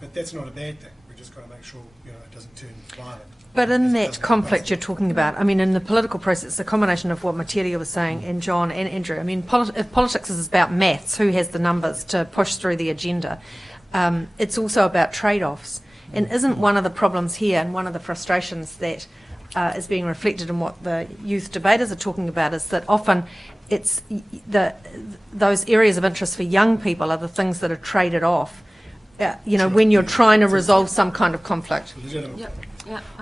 But that's not a bad thing. We've just got to make sure it doesn't turn violent. But in that conflict you're talking about, I mean, in the political process, the combination of what Materia was saying and John and Andrew, I mean, if politics is about maths, who has the numbers to push through the agenda, it's also about trade-offs. And isn't one of the problems here and one of the frustrations that is being reflected in what the youth debaters are talking about is that often it's those areas of interest for young people are the things that are traded off, when you're trying to resolve some kind of conflict.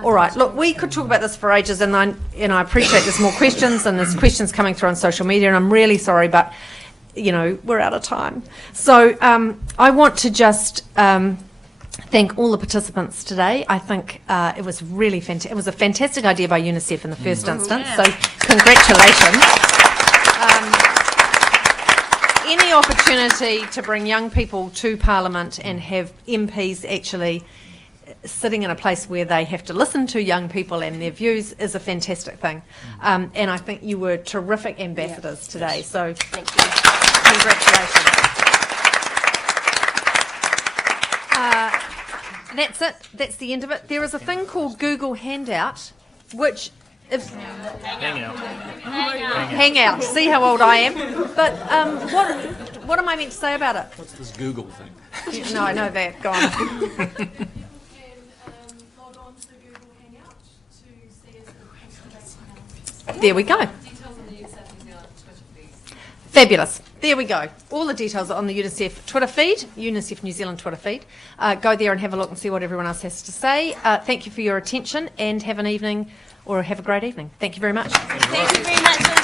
All right, look, we could talk about this for ages, and I appreciate there's more questions, and there's questions coming through on social media, and I'm really sorry, but, we're out of time. So I want to just thank all the participants today. I think it was really fantastic. It was a fantastic idea by UNICEF in the first instance, so congratulations. Any opportunity to bring young people to Parliament and have MPs actually sitting in a place where they have to listen to young people and their views is a fantastic thing. And I think you were terrific ambassadors today, so thank you. Congratulations. That's it. That's the end of it. There is a thing called Google Handout, which Hangout. See how old I am? But what am I meant to say about it? What's this Google thing? No, I know that. Go on. There we go. Fabulous. There we go. All the details are on the UNICEF Twitter feed, UNICEF New Zealand Twitter feed. Go there and have a look and see what everyone else has to say. Thank you for your attention, and have an evening, or have a great evening. Thank you very much. Thank you very much.